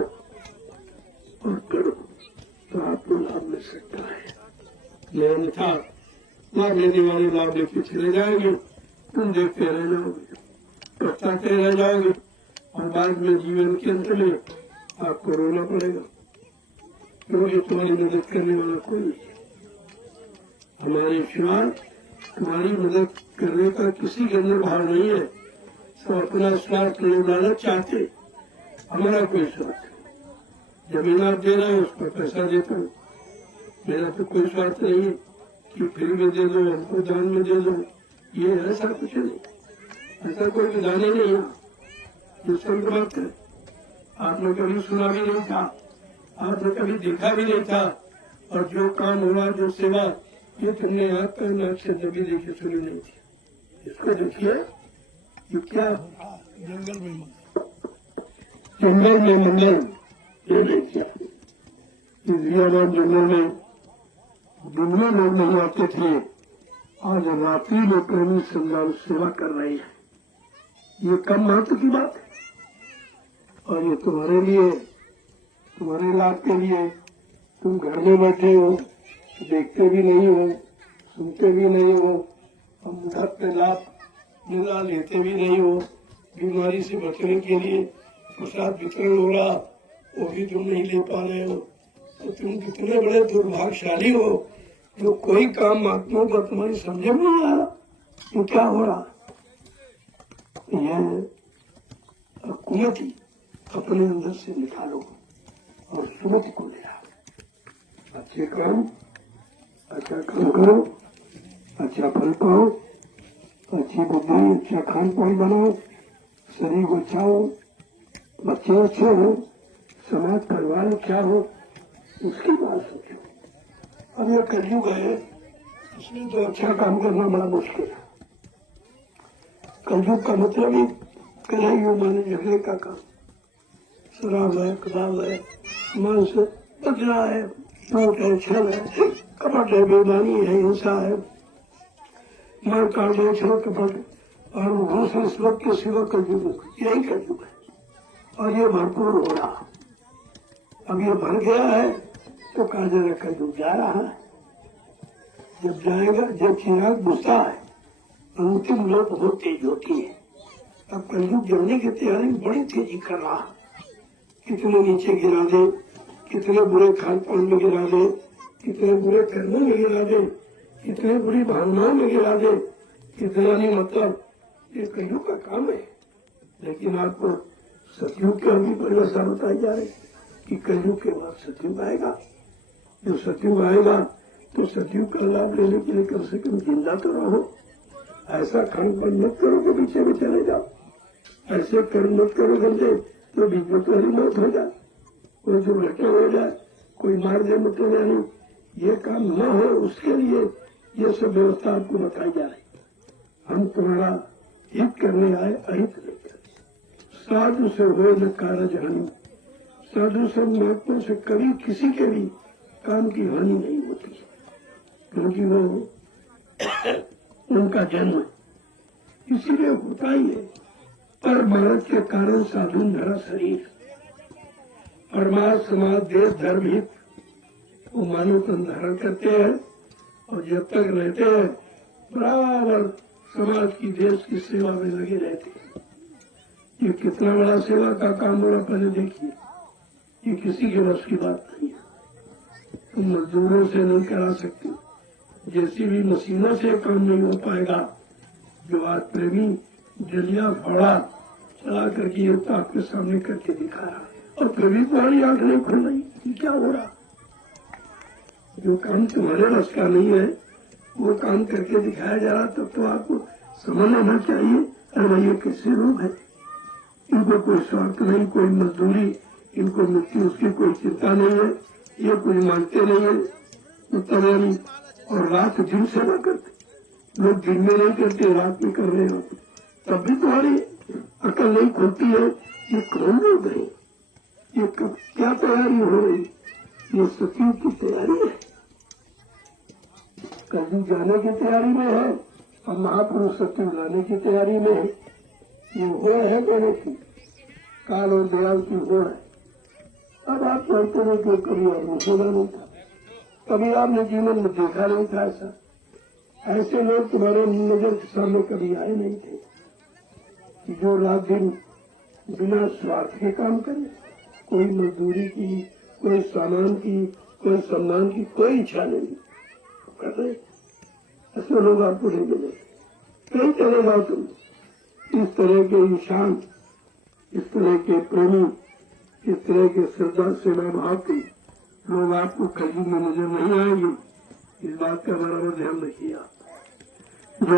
और करो, तो आपको लाभ मिल सकता है। अन्यथा लाभ लेने वाले लाभ लेके चले जाएंगे, तुम देखते रह जाओगे, पछताते रह जाओगे और बाद में जीवन के अंत में आपको रोना पड़ेगा, क्योंकि तुम्हारी मदद करने वाला कोई नहीं है। हमारे सिवाय तुम्हारी मदद करने का किसी के अंदर भाव नहीं है। सब अपना स्वार्थ निभाना चाहते, हमारा कोई स्वार्थ नहीं। जमीन आप दे रहे हो उस पर पैसा देता हूँ, मेरा तो कोई स्वार्थ नहीं है कि फ्री में दे दो, हमको दान में दे दो, ये ऐसा कुछ नहीं, ऐसा कोई विधान ही नहीं है। जो संत बात है आपने कभी सुना भी नहीं था, आपने कभी देखा भी नहीं था, और जो काम हुआ, जो सेवा, ये तुमने आपका नाक से कभी देखी सुनी नहीं थी। इसको देखिए, ये क्या जंगल में मंगल, ये देखिए इस जंगल में दुनिया लोग नहीं आते थे, आज रात्रि में प्रेमी संज्ञान सेवा कर रहे हैं। ये कम महत्व की बात है, और ये तुम्हारे लिए, तुम्हारे लाभ के लिए। तुम घर में बैठे हो, देखते भी नहीं हो, सुनते भी नहीं हो, हम बुढ़ापे लाभ मिला लेते भी नहीं हो। बीमारी से बचने के लिए प्रसाद वितरण हो रहा, वो भी तुम नहीं ले पा रहे हो। तो तुम कितने बड़े दुर्भाग्यशाली हो, जो कोई काम महात्माओं का तुम्हारी समझ में नहीं आ रहा। तो क्या हो रहा, यह कुमति अपने अंदर से निकालो और सुमति को ले आओ। अच्छे काम, अच्छा काम करो, अच्छा फल पाओ, अच्छी बुद्धि, अच्छा खान पान बनाओ, शरीर को अच्छा हो, बच्चे अच्छे हो, समाज परिवार अच्छा हो, उसकी बात सोचो। अब यह कलयुग है, इसमें तो अच्छा काम करना बड़ा मुश्किल है। कलयुग का मतलब ही कलयुग माने झगड़े का काम, शराब है, कबाब है, मांस है, बदला है, झूठ है, छल है, कपट है, बेईमानी है, हिंसा है, मार काट है, छल कपट और घूस रिश्वत के सिवा कलयुग, यही कलयुग है। और ये भरपूर हो रहा। अब ये भर गया है तो कहा जा रहा कलयुग जा रहा है। जब जाएगा, जब चिराग बुझता है, अंतिम लोग बहुत तेज होती है। अब कलयुग जाने की तैयारी बड़ी तेजी कर रहा। कितने नीचे गिरा दे, कितने बुरे खान पान में गिरा दे, कितने बुरे कर्मों में गिरा दे, कितने बुरी भावनाओं में गिरा दे, कितना नहीं, मतलब ये कलयुग का काम है। लेकिन आपको सतयुग की अभी परिभाषा बताई जा रही कि कलयुग के बाद सतयुग आएगा। जो सतयुग आएगा तो सतयुग का लाभ लेने के लिए कम से कम जिंदा तो रहो। ऐसा खान पान मत करो कि पीछे में चले जाओ, ऐसे कर्म मत करो गंदे तो बीच में तुम्हारी मौत हो जाए, कोई दुर्घटना हो जाए, कोई मार दे, मतलब नहीं, ये काम न हो उसके लिए ये सब व्यवस्था आपको बताई जा रही। हम तुम्हारा हित करने आए, अहित नहीं करते। साधु से हो न कारज हानि, साधु सब महात्मा से कभी किसी के भी काम की हानि नहीं होती, क्योंकि वो उनका जन्म है, इसीलिए होता ही है। परमार्थ के कारण साधु धरा शरीर, परमार्थ समाज देश धर्म हित वो मानव तन धारण करते हैं, और जब तक रहते हैं बराबर समाज की, देश की सेवा में लगे रहते हैं। ये कितना बड़ा सेवा का काम हो रहा, पहले देखिए। ये किसी के बस की बात नहीं है, तुम मजदूरों से नहीं करा सकते, जैसी भी मशीनों से काम नहीं हो पाएगा। जो आज प्रेमी जलिया फाड़ा चला करके ये तो आपके सामने करके दिखाया, और कभी तुम्हारी आंख नहीं खुल रही, ये क्या हो रहा। जो काम तुम्हारे बस का नहीं है वो काम करके दिखाया जा रहा, तब तो आपको समझ लेना चाहिए, अरे ये कैसे लोग हैं, इनको कोई स्वार्थ नहीं, कोई मजदूरी, इनको मृत्यु उसकी कोई चिंता नहीं है, ये कोई मानते नहीं है, मतलब नहीं। और रात दिन सेवा करते, लोग दिन में नहीं करते, रात में कर रहे होते, तब भी तुम्हारी अकल नहीं खुलती है। ये कौन लोग हैं, ये कब क्या तैयारी हो रही, ये सतयुग की तैयारी है, कलयुग जाने की तैयारी में है, और महापुरुष सतयुग लाने की तैयारी में है। ये हो है दोनों की, काल और दयाल की हो है। अब आप जानते हो कि कभी आपने सुना नहीं था, कभी आपने जीवन में देखा नहीं था ऐसा, ऐसे लोग तुम्हारे नजर के सामने कभी आए नहीं थे जो रात दिन बिना स्वार्थ के काम करे, कोई मजदूरी की, कोई सामान की, कोई सम्मान की कोई इच्छा नहीं कर रहे। ऐसे लोग आपको नहीं मिले। कहीं चलेगा तुम इस तरह के इंसान, इस तरह के प्रेमी, इस तरह के श्रद्धा सेवा भाव के लोग आपको कलयुग में नजर नहीं आएंगे। इस बात का बराबर ध्यान रखिए आप। जय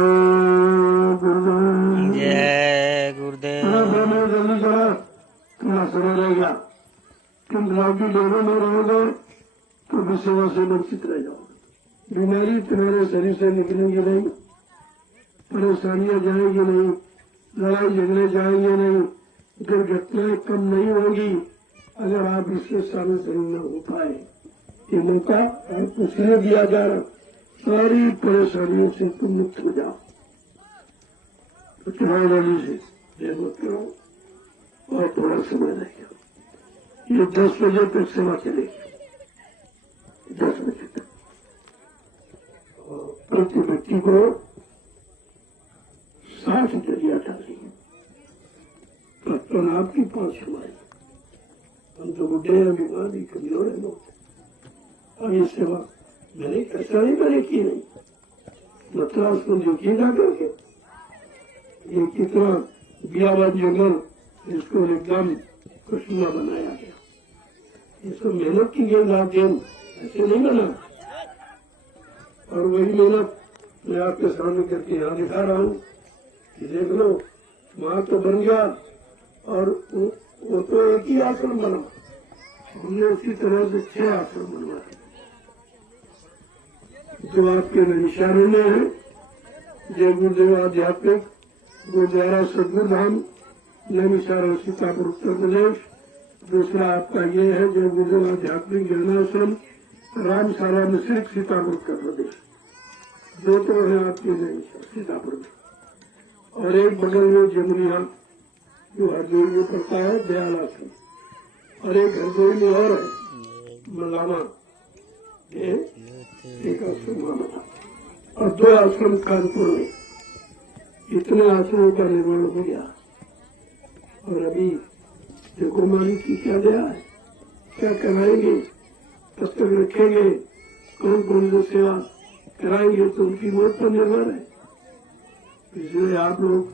गुरुदेव। जय गुरुदेव। जल्दी करा, थोड़ा समय रह गया। तुम लौकी लेने में रहोगे तो भी सेवा से वंचित रह जाओगे। बीमारी तुम्हारे शरीर से निकलेंगी नहीं, परेशानियां जाएंगी नहीं, लड़ाई झगड़े जाएंगे नहीं, दुर्घटनाएं कम नहीं होगी अगर आप इससे शामिल न हो पाए। ये मौका आपको इसलिए दिया जा रहा, सारी परेशानियों से तुम मुक्त हो जाओ। तो चुनाव रैली से देर मत करो और थोड़ा समय रह गया। ये 10 बजे तक सेवा चलेगी, 10 बजे तक। प्रति व्यक्ति को 60 जरिया डालेंगे। तत्व आपकी 5 सुनाई। हम तो बुढ़े हैं, बीमारी कमजोर है लोग। और ये सेवा मैंने कैसा नहीं मैंने की नहीं, मतलब उसको जो की जा करके ये कितना बियाबाद जंगल इसको एकदम खुशनुमा बनाया गया। ये सब मेहनत की गई लाभ ऐसे नहीं बना। और वही मेहनत मैं आपके सामने करके यहाँ दिखा रहा हूँ कि देख लो, वहां तो बन गया और वो तो एक ही आश्रम बना, हमने उसी तरह से 6 आश्रम बनवाए जो आपके निशानों में है। जय गुरुदेव आध्यात्मिक गुरुद्वारा सदगुरु धाम, नैमिषारण्य सीतापुर उत्तर प्रदेश। दूसरा आपका ये है जय गुरुदेव आध्यात्मिक ज्ञानाश्रम रामशाला मिश्रित सीतापुर उत्तर प्रदेश। 2 तो है आपके नैमिषार सीतापुर में, और एक बगल में जमुनिया जो हरदोई में पड़ता है दयाल आश्रम, और एक हरदोई में और है मलाना, एक आश्रम माना, और 2 आश्रम कानपुर में। इतने आश्रमों का निर्माण हो गया। और अभी देखो मालिक की क्या दया है, क्या कराएंगे, कब तक रखेंगे, कौन कौन से सेवा कराएंगे, तो उनकी मौत पर निर्भर है। इसलिए आप लोग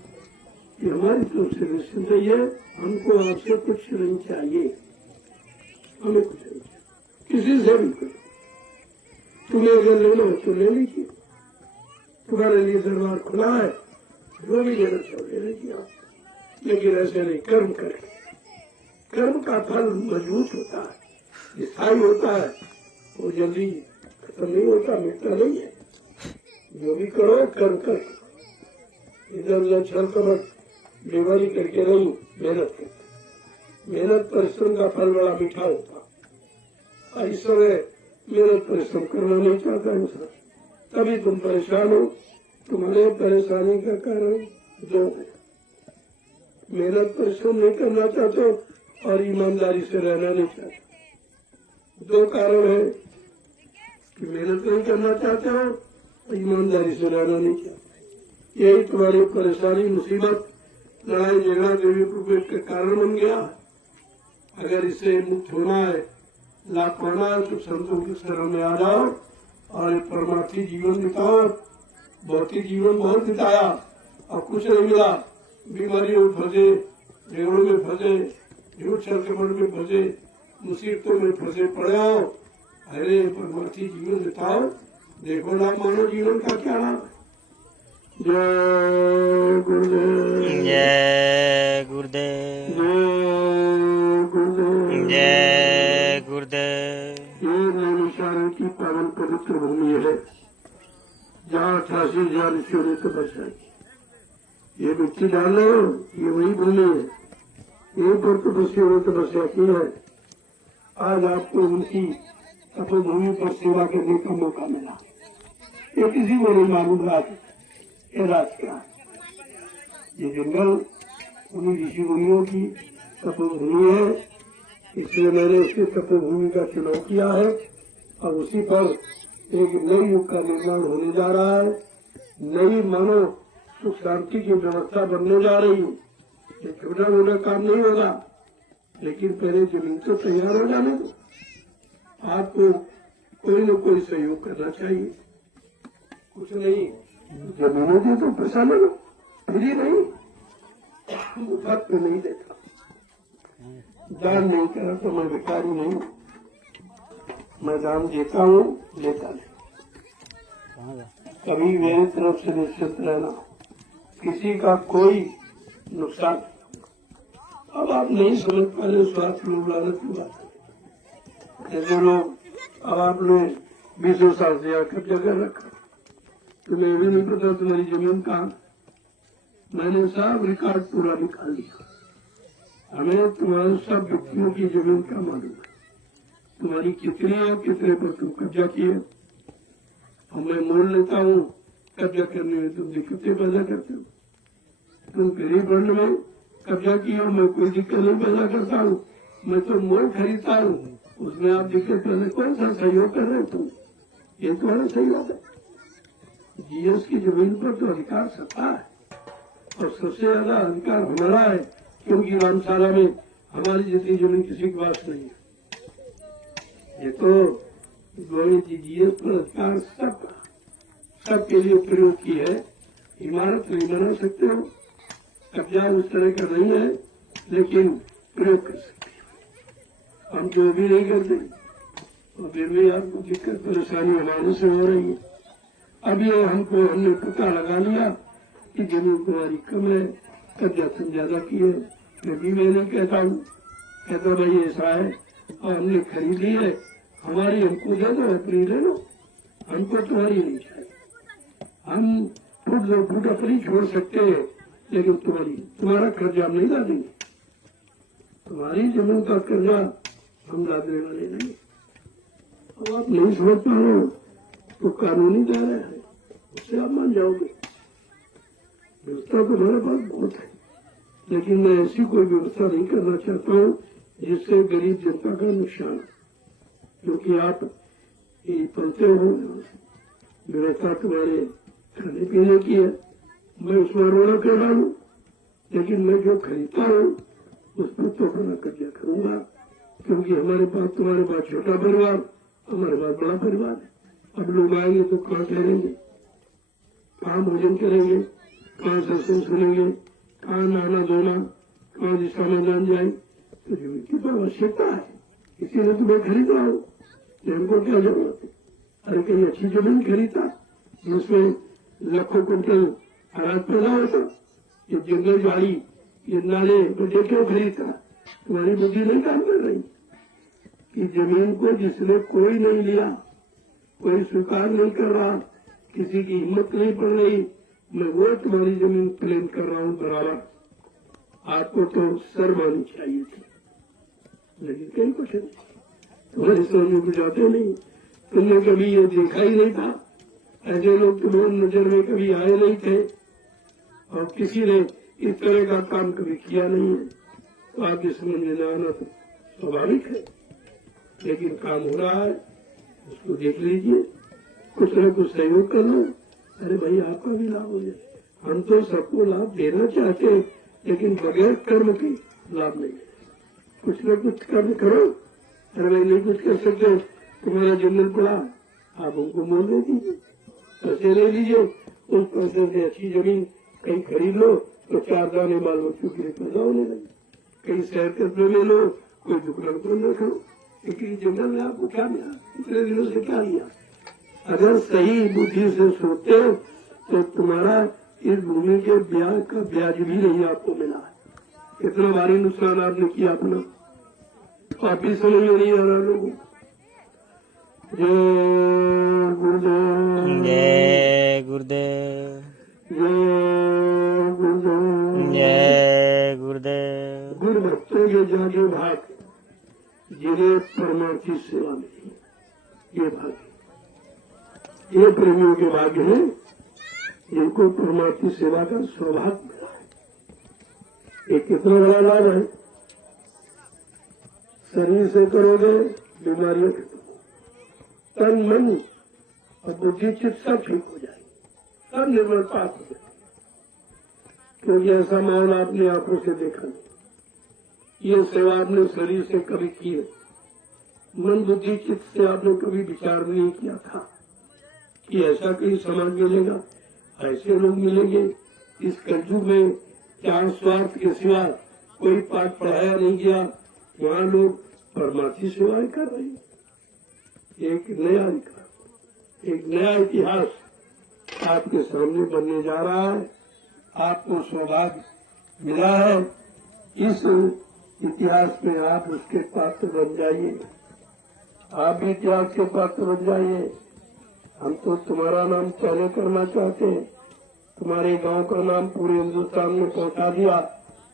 ये हमारी तरफ से निश्चिंत है, हमको आपसे कुछ नहीं चाहिए, हमें कुछ नहीं चाहिए, किसी से भी करो। तुम्हें अगर लेना हो तो ले लीजिए, तुम्हारे लिए दरबार खुला है, जो भी लेना चाहो ले लीजिए आप। लेकिन ऐसे नहीं, कर्म करें। कर्म का फल मजबूत होता है, स्थायी होता है, वो जल्दी खत्म नहीं होता, मिटता नहीं है। जो भी करो कर्म कर, इधर उधर छल कपट बेमारी करके नहीं, मेहनत कर। मेहनत परिश्रम का फल बड़ा मीठा होता है। इस समय मेहनत परिश्रम करना नहीं चाहता इंसान, तभी तुम परेशान हो। तुम्हारे परेशानी का कारण 2 है, मेहनत परिश्रम नहीं करना चाहते और ईमानदारी से रहना नहीं चाहते। 2 कारण है कि मेहनत नहीं करना चाहते हो और ईमानदारी से रहना नहीं चाहते। यही तुम्हारी परेशानी, मुसीबत, लड़ाई झगड़ा देवी प्रवेश का कारण बन गया। अगर इससे मुक्त होना है, लाभ पाना है, तो संतों की शरण में आ जाओ और परमार्थी जीवन बिताओ। भौतिक जीवन बहुत बिताया और कुछ नहीं मिला, बीमारियों में फंसे, झगड़ों में फंसे, झूठ छल कपट में फंसे, मुसीबतों में फंसे पड़े हो। अरे परमार्थी जीवन बिताओ, देखो ना मानव जीवन का क्या नाम है। जय गुरुदेव। जय गुरुदेव। जय गुरुदेव। जय गुरुदेव। ये नैमिषारण्य की पावन पवित्र भूमि है जहाँ 88,000 ऋषियों ने तपस्या की। ये मिट्टी डाल रहे हो, ये वही भूमि है, यहीं पर तपस्या ने तपस्या की है। आज आपको उनकी तपोभूमि पर सेवा करने का मौका मिला। ये किसी को नहीं मालूम राज, ये राज क्या है। ये जंगल उन्हीं ऋषि मुनियों की तपोभूमि है, इसलिए मैंने उसकी तपोभूमि का चुनाव किया है। और उसी पर एक नए युग का निर्माण होने जा रहा है। नई मानो सुख शांति की व्यवस्था बनने जा रही है। ये छोटा मोटा काम नहीं होगा, लेकिन पहले जमीन तो तैयार हो जाने दो। आपको कोई न कोई सहयोग करना चाहिए। कुछ नहीं, जमीनों दे तो पैसा ले लो, फ्री नहीं, मुफ्त में नहीं देता। दान नहीं करा तो मैं भिखारी नहीं हूँ। मैं दान देता हूँ, लेता नहीं। कभी मेरी तरफ से निश्चित रहना, किसी का कोई नुकसान नहीं। अब आप नहीं समझ पा रहे, स्वार्थ लोग लालच की बात है। जैसे लोग, अब आपने 20 साल से आकर जगह रखा, तुम्हें भी नहीं पता तुम्हारी जमीन कहाँ। मैंने सब रिकॉर्ड पूरा निकाल लिया। हमें तुम्हारे सब व्यक्तियों की जमीन का मालूम है, तुम्हारी कितनी है, कितने पर तुम कब्जा किए। और मैं मोल लेता हूँ, कब्जा करने में तुम दिक्कतें पैदा करते हो। तुम गरीब फंड में कब्जा किए हो, मैं कोई दिक्कत नहीं पैदा करता हूँ। मैं तो मोल खरीदता हूँ, उसमें आप दिक्कत पैदा, कौन सा सहयोग कर रहे हो तुम? ये तुम्हारा सहयोग है। जीएस की जमीन पर तो अधिकार सत्ता है, और सबसे ज्यादा अधिकार हमारा है, क्योंकि रामशाला में हमारी जितनी जमीन किसी के पास नहीं है। ये तो गोविंद जी जीएस पर अधिकार सबके लिए प्रयोग की है। इमारत नहीं बना सकते हो, कब्जा उस तरह का नहीं है, लेकिन प्रयोग कर सकते हो। हम जो भी नहीं करते, और फिर भी आपको दिक्कत परेशानी हमारे से हो रही है। अब ये हमने पता लगा लिया कि जमीन तुम्हारी कम है, कब्जा तुम ज्यादा की है। क्योंकि मैं नहीं कहता हूँ, कहता भाई ऐसा है और हमने खरीद ली है, हमारी हमको दे दो, अपनी ले लो, हमको तुम्हारी नहीं चाहिए। हम फुट 2 फुट अपनी छोड़ सकते हैं, लेकिन तुम्हारा कर्जा हम नहीं ला देंगे। तुम्हारी जमीन का कर्जा हम लादने वाले नहीं। अब आप नहीं समझ पा रहे हो तो कानूनी दायरा है, उससे आप मान जाओगे। व्यवस्था तो हमारे पास बहुत है, लेकिन मैं ऐसी कोई व्यवस्था नहीं करना चाहता हूँ जिससे गरीब जनता का नुकसान, क्योंकि आप ये पलते हो। व्यवस्था तुम्हारे खाने पीने की है, मैं उसमें रोड़ा कर रहा हूँ, लेकिन मैं जो खरीदता हूँ उस पर तो अपना कब्जा करूंगा, क्योंकि हमारे पास, तुम्हारे पास छोटा परिवार, हमारे पास बड़ा परिवार है। अब लोग आएंगे तो कहाँ ठहरेंगे, कहाँ भोजन करेंगे, कहाँ सत्संग सुनेंगे, कहाँ नहाना धोना, कहाँ दिशा में जान जाए। तो जमीन की तो आवश्यकता है, इसीलिए तुम्हें खरीद रहा हूँ। हमको क्या जरूरत है? अरे कहीं अच्छी जमीन खरीदता जिसमें लाखों कुंटल अनाज पैदा होता। ये जंगल झाड़ी, ये नाले बड़े क्यों खरीदता? तुम्हारी बुद्धि नहीं काम कर रही कि जमीन को जिसने कोई नहीं लिया, कोई स्वीकार नहीं कर रहा, किसी की हिम्मत नहीं पड़ रही, मैं वो तुम्हारी जमीन क्लेम कर रहा हूँ बराबर। आपको तो शर्म आनी चाहिए थी, लेकिन कहीं कुछ नहीं, तुम्हारी समझ में कुछ आते नहीं। तुमने कभी ये देखा ही नहीं था, ऐसे लोग तुम्हारी नजर में कभी आए नहीं थे, और किसी ने इस तरह का काम कभी किया नहीं है। तो आपकी समझ में न आना तो स्वाभाविक है, लेकिन काम हो रहा है, उसको देख लीजिए, कुछ न कुछ सहयोग कर लो। अरे भाई, आपका भी लाभ हो जाए। हम तो सबको लाभ देना चाहते हैं, लेकिन बगैर कर्म के लाभ नहीं है। कुछ न कुछ कर्म करो। अरे भाई, नहीं कुछ कर सकते, तुम्हारा जंगल पड़ा, आप उनको मोल दे दीजिए, पैसे ले लीजिए, उस पैसे से अच्छी जमीन कहीं खरीद लो तो 4 दाने बाल बच्चों के लिए पैदा होने लगे। कहीं शहर कस्बे में लो, कोई दुकान तो न करो, क्योंकि जंगल में आपको क्या मिला, इतने दिनों से क्या लिया? अगर सही बुद्धि से सोचते हो तो तुम्हारा इस भूमि के ब्याज का ब्याज भी नहीं आपको मिला है। इतना भारी नुकसान आपने किया अपना, तो आप भी समझ में नहीं आ रहा लोगों। जय गुरुदेव, जय गुरुदेव, जय गुरुदेव, जय गुरुदेव। गुरु भक्तों के जागे भाग, जिन्हें परमार्थी सेवा मिली, ये भाग्य, ये प्रेमियों के भाग्य है जिनको परमार्थी सेवा का सौभाग्य मिला है। ये कितना बड़ा लाभ है। शरीर से करोगे बीमारियां खत्म, तन मन और बुद्धि चित्त सब ठीक हो जाएगी। सब निर्मल पाप हो गए, क्योंकि ऐसा माहौल आपने आंखों से देखा नहीं। ये सेवा आपने शरीर से कभी की है, मन बुद्धि चित्त से आपने कभी विचार भी नहीं किया था कि ऐसा कोई समाज मिलेगा, ऐसे लोग मिलेंगे। इस कलयुग में चार स्वार्थ के सिवा कोई पाठ पढ़ाया नहीं गया, वहाँ लोग परमार्थी सेवाएं कर रहे हैं। एक नया विकास, एक नया इतिहास आपके सामने बनने जा रहा है। आपको सौभाग्य मिला है, इस इतिहास में आप उसके पात्र बन जाइए। आप भी इतिहास के पात्र बन जाइए। हम तो तुम्हारा नाम पहले करना चाहते हैं, तुम्हारे गांव का नाम पूरे हिंदुस्तान में पहुंचा दिया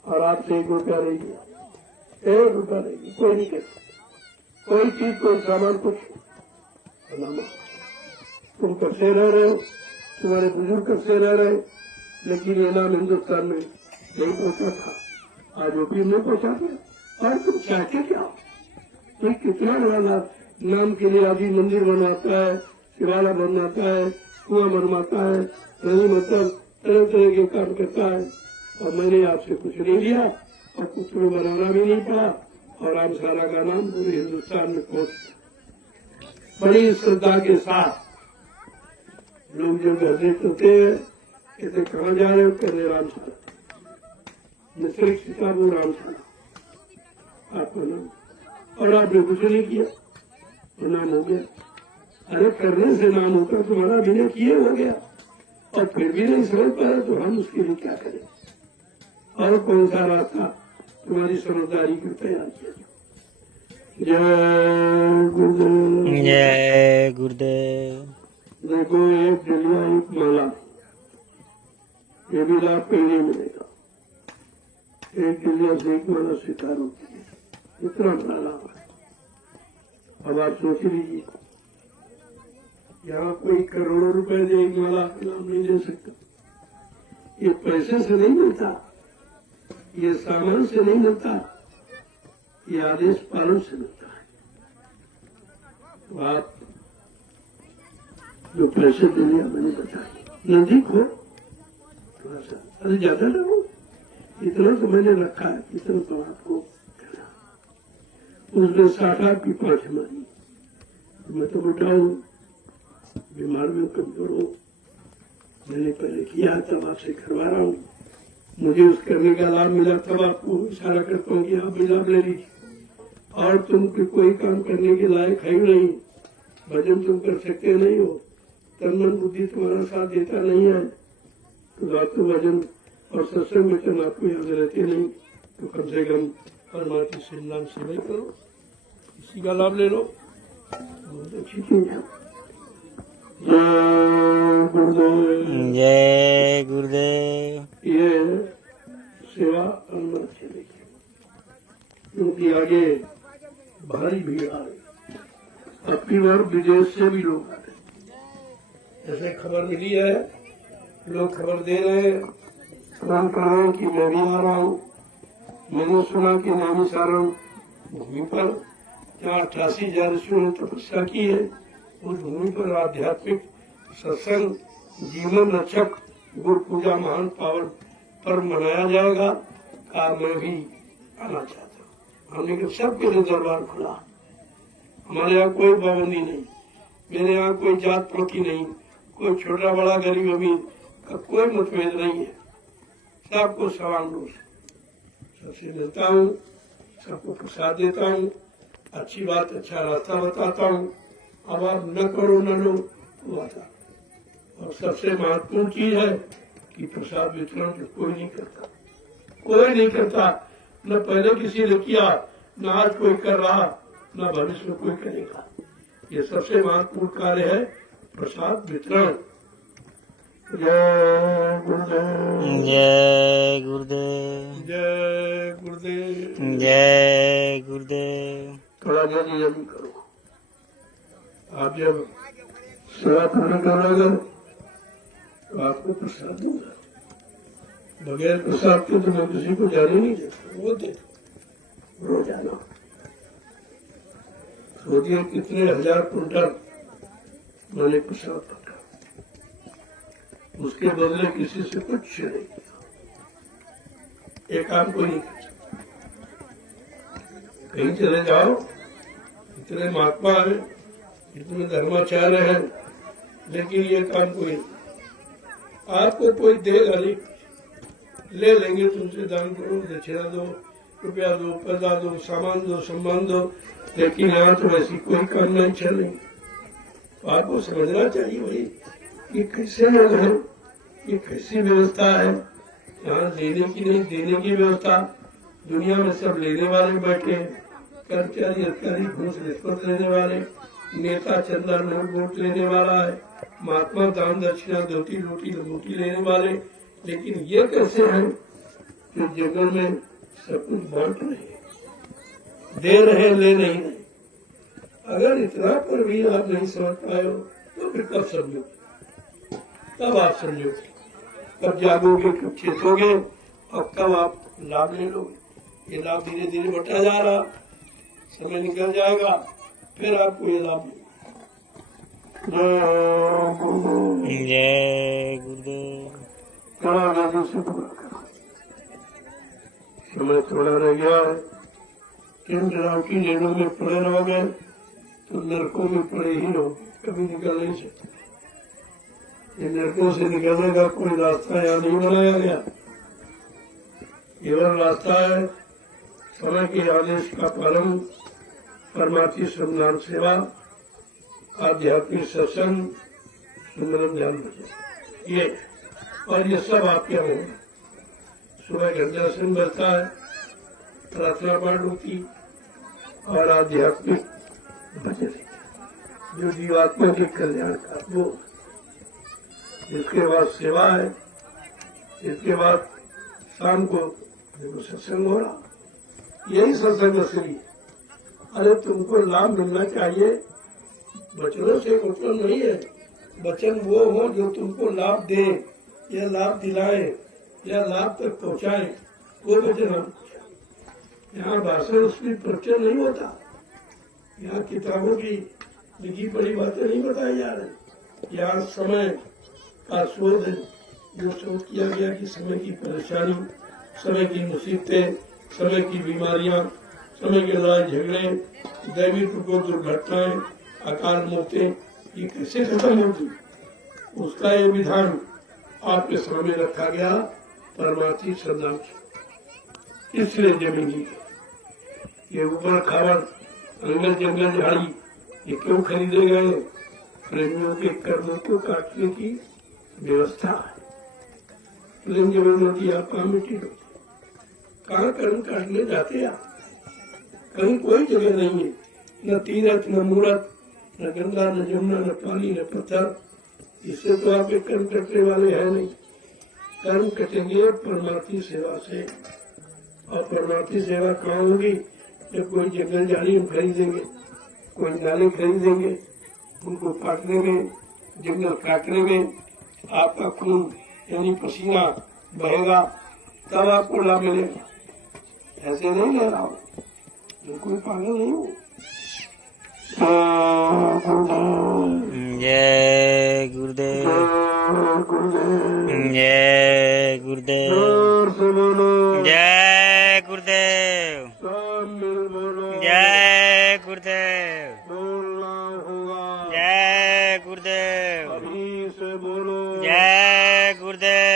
और आपसे 1 रुपया नहीं दिया। 1 रुपया नहीं दिया, कोई नहीं कहता, कोई चीज कोई सामान कुछ बनाना। तुम करते रह रहे हो, तुम्हारे बुजुर्ग करते रह रहे, लेकिन ये नाम हिंदुस्तान में नहीं पहुंचा था, आज यूपी में पहुंचा दिया। और तुम चाहते क्या? कोई कितना बड़ा नाम के लिए आदि मंदिर बनवाता है, शिवाला बनवाता है, कुआं बनवाता है, नहीं मतलब तरह तरह के काम करता है। और मैंने आपसे कुछ नहीं लिया और कुछ में बनाना भी नहीं पड़ा, और रामशाला का नाम पूरे हिंदुस्तान में पहुंच बड़ी श्रद्धा के साथ लोग जो घर चलते हैं, कहते कहाँ जा रहे हो? कहते रामशाला, मिश्र सीतापुर रामशाला आपका नाम, और आपने कुछ नहीं किया, तो नाम हो गया। अरे करने से नाम होता, तुम्हारा बिना किए हो गया, और फिर भी नहीं समझ पाया तो हम उसके लिए क्या करें? और कौन सा रास्ता तुम्हारी समझदारी को तैयार किया? जय गुरुदेव, जय गुरुदेव। देखो, एक डलिया एक माला, ये भी लाभ कहीं नहीं मिलेगा। एक डलिया से एक माला स्वीकार होती है, इतना बड़ा लाभ है। अब आप सोच लीजिए, यहाँ कोई करोड़ों रुपए दे एक माला का नाम नहीं दे सकता। ये पैसे से नहीं मिलता, ये सामान से नहीं मिलता, ये आदेश पालन से मिलता है। तो आप जो पैसे दे दिया मैंने बताया, नजदीक हो थोड़ा सा, अरे ज्यादा ना हो, इतना तो मैंने रखा है, इतना तो आपको करना। उसने 60 की 5 मारी, मैं तो बुढ़ा हूँ, बीमार में कमजोर हूँ, मैंने पहले किया, तब आपसे करवा रहा हूँ। मुझे उस करने का लाभ मिला, तब आपको इशारा करता हूँ कि आप भी लाभ ले लीजिए। और तुम कोई काम करने के लायक है ही नहीं, भजन तुम कर सकते नहीं हो, तन मन बुद्धि तुम्हारा साथ देता नहीं है, तो आपको भजन और सत्संग वचन आपको याद रहते नहीं, तो कम से कम परमात्मा से नाम सेवा करो, इसी का लाभ ले लो, बहुत अच्छी चीज है। जय गुरुदेव, जय गुरुदेव। ये सेवा करना चाहिए, क्योंकि आगे भारी भीड़ आ रही। अब की बार विदेश से भी लोग आ रहे, ऐसे खबर मिली है, लोग खबर दे रहे हैं, फोन कर रहे हैं कि मैं भी आ रहा हूँ। मैंने सुना कि नामिसारण भूमि पर जहाँ 88,000 ऋषियों ने तपस्या की है, उस भूमि पर आध्यात्मिक सत्संग जीवन रक्षक गुरु पूजा महान पावन पर्व मनाया जाएगा। कहा मैं भी आना चाहता हूँ। हमने कहा सबके लिए दरबार खुला, हमारे यहाँ कोई पाबंदी नहीं, मेरे यहाँ कोई जात प्रति नहीं, कोई छोटा बड़ा गरीब अमीर का कोई मतभेद नहीं है, सबको समान रूप से सबसे मिलता हूँ, सबको प्रसाद देता हूँ, अच्छी बात अच्छा रास्ता बताता हूँ। अब आप न करो न लो तो बता। और सबसे महत्वपूर्ण चीज है कि प्रसाद वितरण कोई नहीं करता, कोई नहीं करता, न पहले किसी ने किया, न आज कोई कर रहा, न भविष्य में कोई करेगा। ये सबसे महत्वपूर्ण कार्य है, प्रसाद वितरण। जय गुरुदेव, जय गुरुदेव। जय गुरुदेव, जय गुरुदेव। थोड़ा जल्दी जल्दी करो। आप जब सेवा पूर्ण कर लगे तो आपको प्रसाद दूंगा, बगैर प्रसाद के तो मैं किसी को जाने नहीं देता, वो दे रोजाना। सोचिए कितने 1000 कुंटल मैंने प्रसाद पका, उसके बदले किसी से कुछ नहीं किया, एक काम कोई नहीं कर सकता। कहीं चले जाओ, इतने महात्मा है, इतने धर्माचार्य हैं, लेकिन ये काम कोई नहीं। आपको कोई देगा नहीं, ले लेंगे तुमसे, दान करो, दक्षिणा दो, रुपया दो, पैसा दो, सामान दो, सम्मान दो, लेकिन यहाँ तो ऐसी कोई कामना इच्छा नहीं। तो आपको समझना चाहिए भाई, ये कैसे लोग हैं, ये कैसी व्यवस्था है। यहाँ लेने की नहीं, देने की व्यवस्था। दुनिया में सब लेने वाले बैठे हैं, कर्मचारी अधिकारी घूस रिश्वत लेने वाले, नेता चंदा नोट वोट लेने वाला है, महात्मा दान दक्षिणा धोती रोटी लंगोटी लेने वाले। लेकिन ये कैसे हैं कि जंगल में सब कुछ बांट रहे हैं, दे रहे, ले नहीं रहे। अगर इतना पर भी आप नहीं समझ पाए हो तो फिर कब समझो, कब आप समझो, कब जागोगे, कब चेतोगे और कब आप लाभ ले लोगे। ये लाभ धीरे धीरे बढ़ता जा रहा, समय निकल जाएगा, फिर आपको ये लाभ जय गुरुदेव। समय थोड़ा रह गया है। किन राव की जेलों में पड़े रहोगे तो नरकों में पड़े ही रहोगे, कभी निकल नहीं सकते। इन नरकों से निकलने का कोई रास्ता यहाँ नहीं बनाया गया, केवल रास्ता है समय के आदेश का पालन, परमार्थी श्रमदान सेवा, आध्यात्मिक सत्संग, सुंदरम ध्यान भजन, ये और ये सब आपके होंगे। सुबह घंटा सिंह बजता है, प्रार्थना पाठ होती और आध्यात्मिक भजन जो जीवात्मा के कल्याण का वो। इसके बाद सेवा है, इसके बाद शाम को देखो सत्संग हो रहा, यही सत्संग असली। अरे तुमको लाभ मिलना चाहिए, वचनों से मतलब नहीं है। वचन वो हो जो तुमको लाभ दे या लाभ दिलाए या लाभ तक पहुँचाए, वो वचन हम। यहाँ भाषण उसकी प्रवचन नहीं होता, यहाँ किताबों की लिखी पढ़ी बातें नहीं बताई जा रही। यहाँ समय का शोध है, जो शोध किया गया कि समय की परेशानी, समय की मुसीबतें, समय की बीमारियां, समय के लड़ाई झगड़े, दैवी को दुर्घटनाएं, अकाल मौतें, ये कैसे खत्म होती, उसका ये विधान आपके सामने रखा गया परमार्थी श्रद्धा। इसलिए जमीन जी ये ऊपर खावर अंगल जंगल झाड़ी ये क्यों खरीदे गए? प्रेमियों के कर्मों को काटने की व्यवस्था है। प्रेम जमीन होती है, आपका मिट्टी होती, कहाँ कर्म काटने जाते आप? कहीं कोई जगह नहीं है, न तीरथ न मूरत, न गंगा न जमुना न पानी न पत्थर। इससे तो आपके कर्म कटने वाले हैं नहीं। कर्म कटेंगे परमार्थी सेवा से, और परमार्थी सेवा कहाँ होगी? जब कोई जंगल झाड़ी हम खरीदेंगे, कोई नाले खरीदेंगे, उनको काटने में, जंगल काटने में आपका खून यानी पसीना बहेगा, तब आपको लाभ मिलेगा। ऐसे नहीं ले रहा हूँ, कोई पागल नहीं हूँ। जय गुरुदेव। जय गुरुदेव। जय गुरुदेव। जय गुरुदेव। जय गुरुदेव। जय गुरुदेव।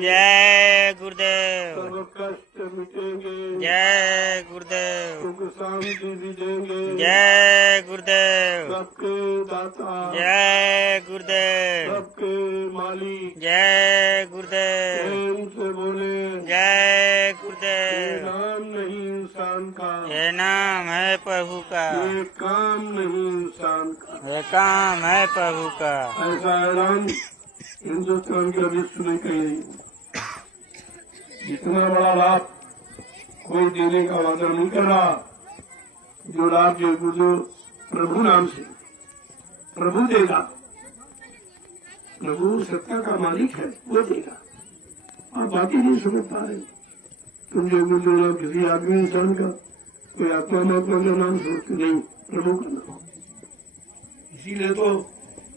जय गुरुदेव। कष्ट मिटेंगे, जय गुरुदेव। सुख शांति भी देंगे, जय गुरुदेव। सबके दाता, जय गुरुदेव। सबके मालिक, जय गुरुदेव। प्रेम से बोले, जय गुरुदेव। नाम नहीं इंसान का, ये नाम है प्रभु का, ये काम नहीं इंसान का, ये काम है प्रभु का। ऐसा ऐलान हिंदुस्तान के विश्व में कहीं नहीं। इतना बड़ा लाभ कोई देने का वादा नहीं कर रहा। जो लाभ जो गुरु प्रभु नाम से प्रभु देगा, प्रभु सत्ता का मालिक है, वो देगा। और बाकी नहीं समझ पा रहे। तुम जो गुरु नाम किसी आदमी इंसान का, कोई आत्मा महात्मा का नाम सोचते नहीं, प्रभु का नाम। इसीलिए तो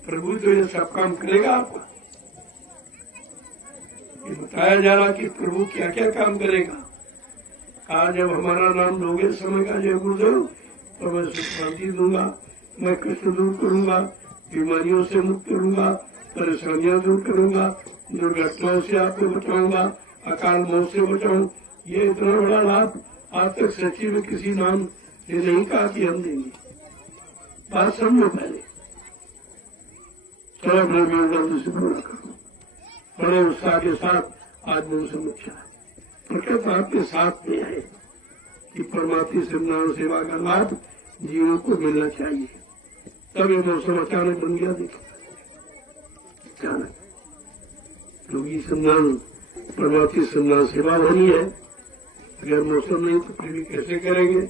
प्रभु तो ये सब काम करेगा आपका। ये बताया जा रहा कि प्रभु क्या क्या काम करेगा। आज जब हमारा नाम लोगे समय का जय गुरुदेव, तो मैं सुख शांति दूंगा, मैं कष्ट दूर करूंगा, बीमारियों से मुक्त करूंगा, परेशानियां दूर करूंगा, दुर्घटनाओं से आपको बचाऊंगा, अकाल मौत से बचाऊं। ये इतना बड़ा लाभ आज तक सच्ची में किसी नाम ने नहीं कहा कि हम देंगे। बात समझो पहले, चलो मैं जल्दी से पूरा करूँ। बड़े उत्साह के साथ आज मौसम अच्छा है, प्रकृति आपके साथ में है कि परमात्मा सत्यनारायण सेवा का लाभ जीवों को मिलना चाहिए। तब ये मौसम अचानक बन गया। देखो अचानक योगी सत्यनारायण परमात्मा सत्यनारायण सेवा होनी है, अगर मौसम नहीं तो फिर भी कैसे करेंगे।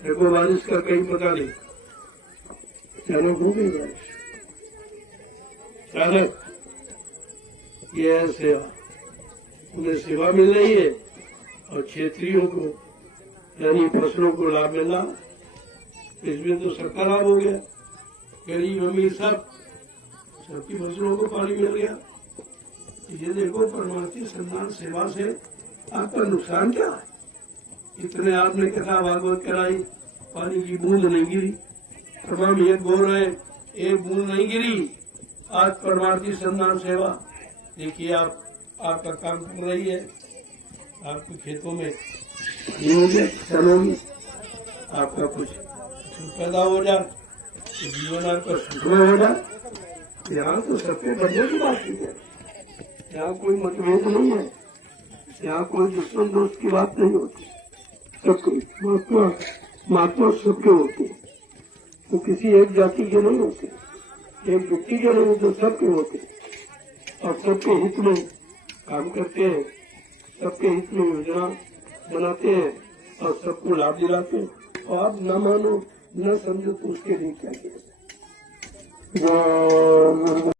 देखो बारिश का कहीं पता नहीं, अचानक हो गई बारिश, अचानक ये है सेवा, उन्हें सेवा मिल रही है और क्षेत्रियों को यानी फसलों को लाभ मिल रहा। इसमें तो सबका लाभ हो गया, गरीब अमीर सबकी फसलों को पानी मिल गया। ये देखो परमात्मा सत्यनारायण सेवा से आपका नुकसान क्या है। इतने आपने कथा भागवत कराई, पानी की बूंद नहीं गिरी, तमाम एक बोल रहे एक बूंद नहीं गिरी। आज परमार्थी सत्यनारायण सेवा देखिए आपका काम कर रही है। आपके खेतों में फसलों में आपका कुछ पैदा हो जाए, तो जीवन आपका सुखमय हो जाए। यहाँ तो सबके बदले की बात की है, यहाँ कोई मतभेद नहीं है, यहाँ कोई दुश्मन दोस्त की बात नहीं होती। सबके महात्मा सबके होते हैं, तो किसी एक जाति के नहीं होते, एक व्यक्ति के नहीं होते, सबके होते और सबके हित में काम करते हैं, सबके हित में योजना बनाते हैं और सबको लाभ दिलाते हैं। और आप न मानो न समझो तो उसके लिए क्या किया।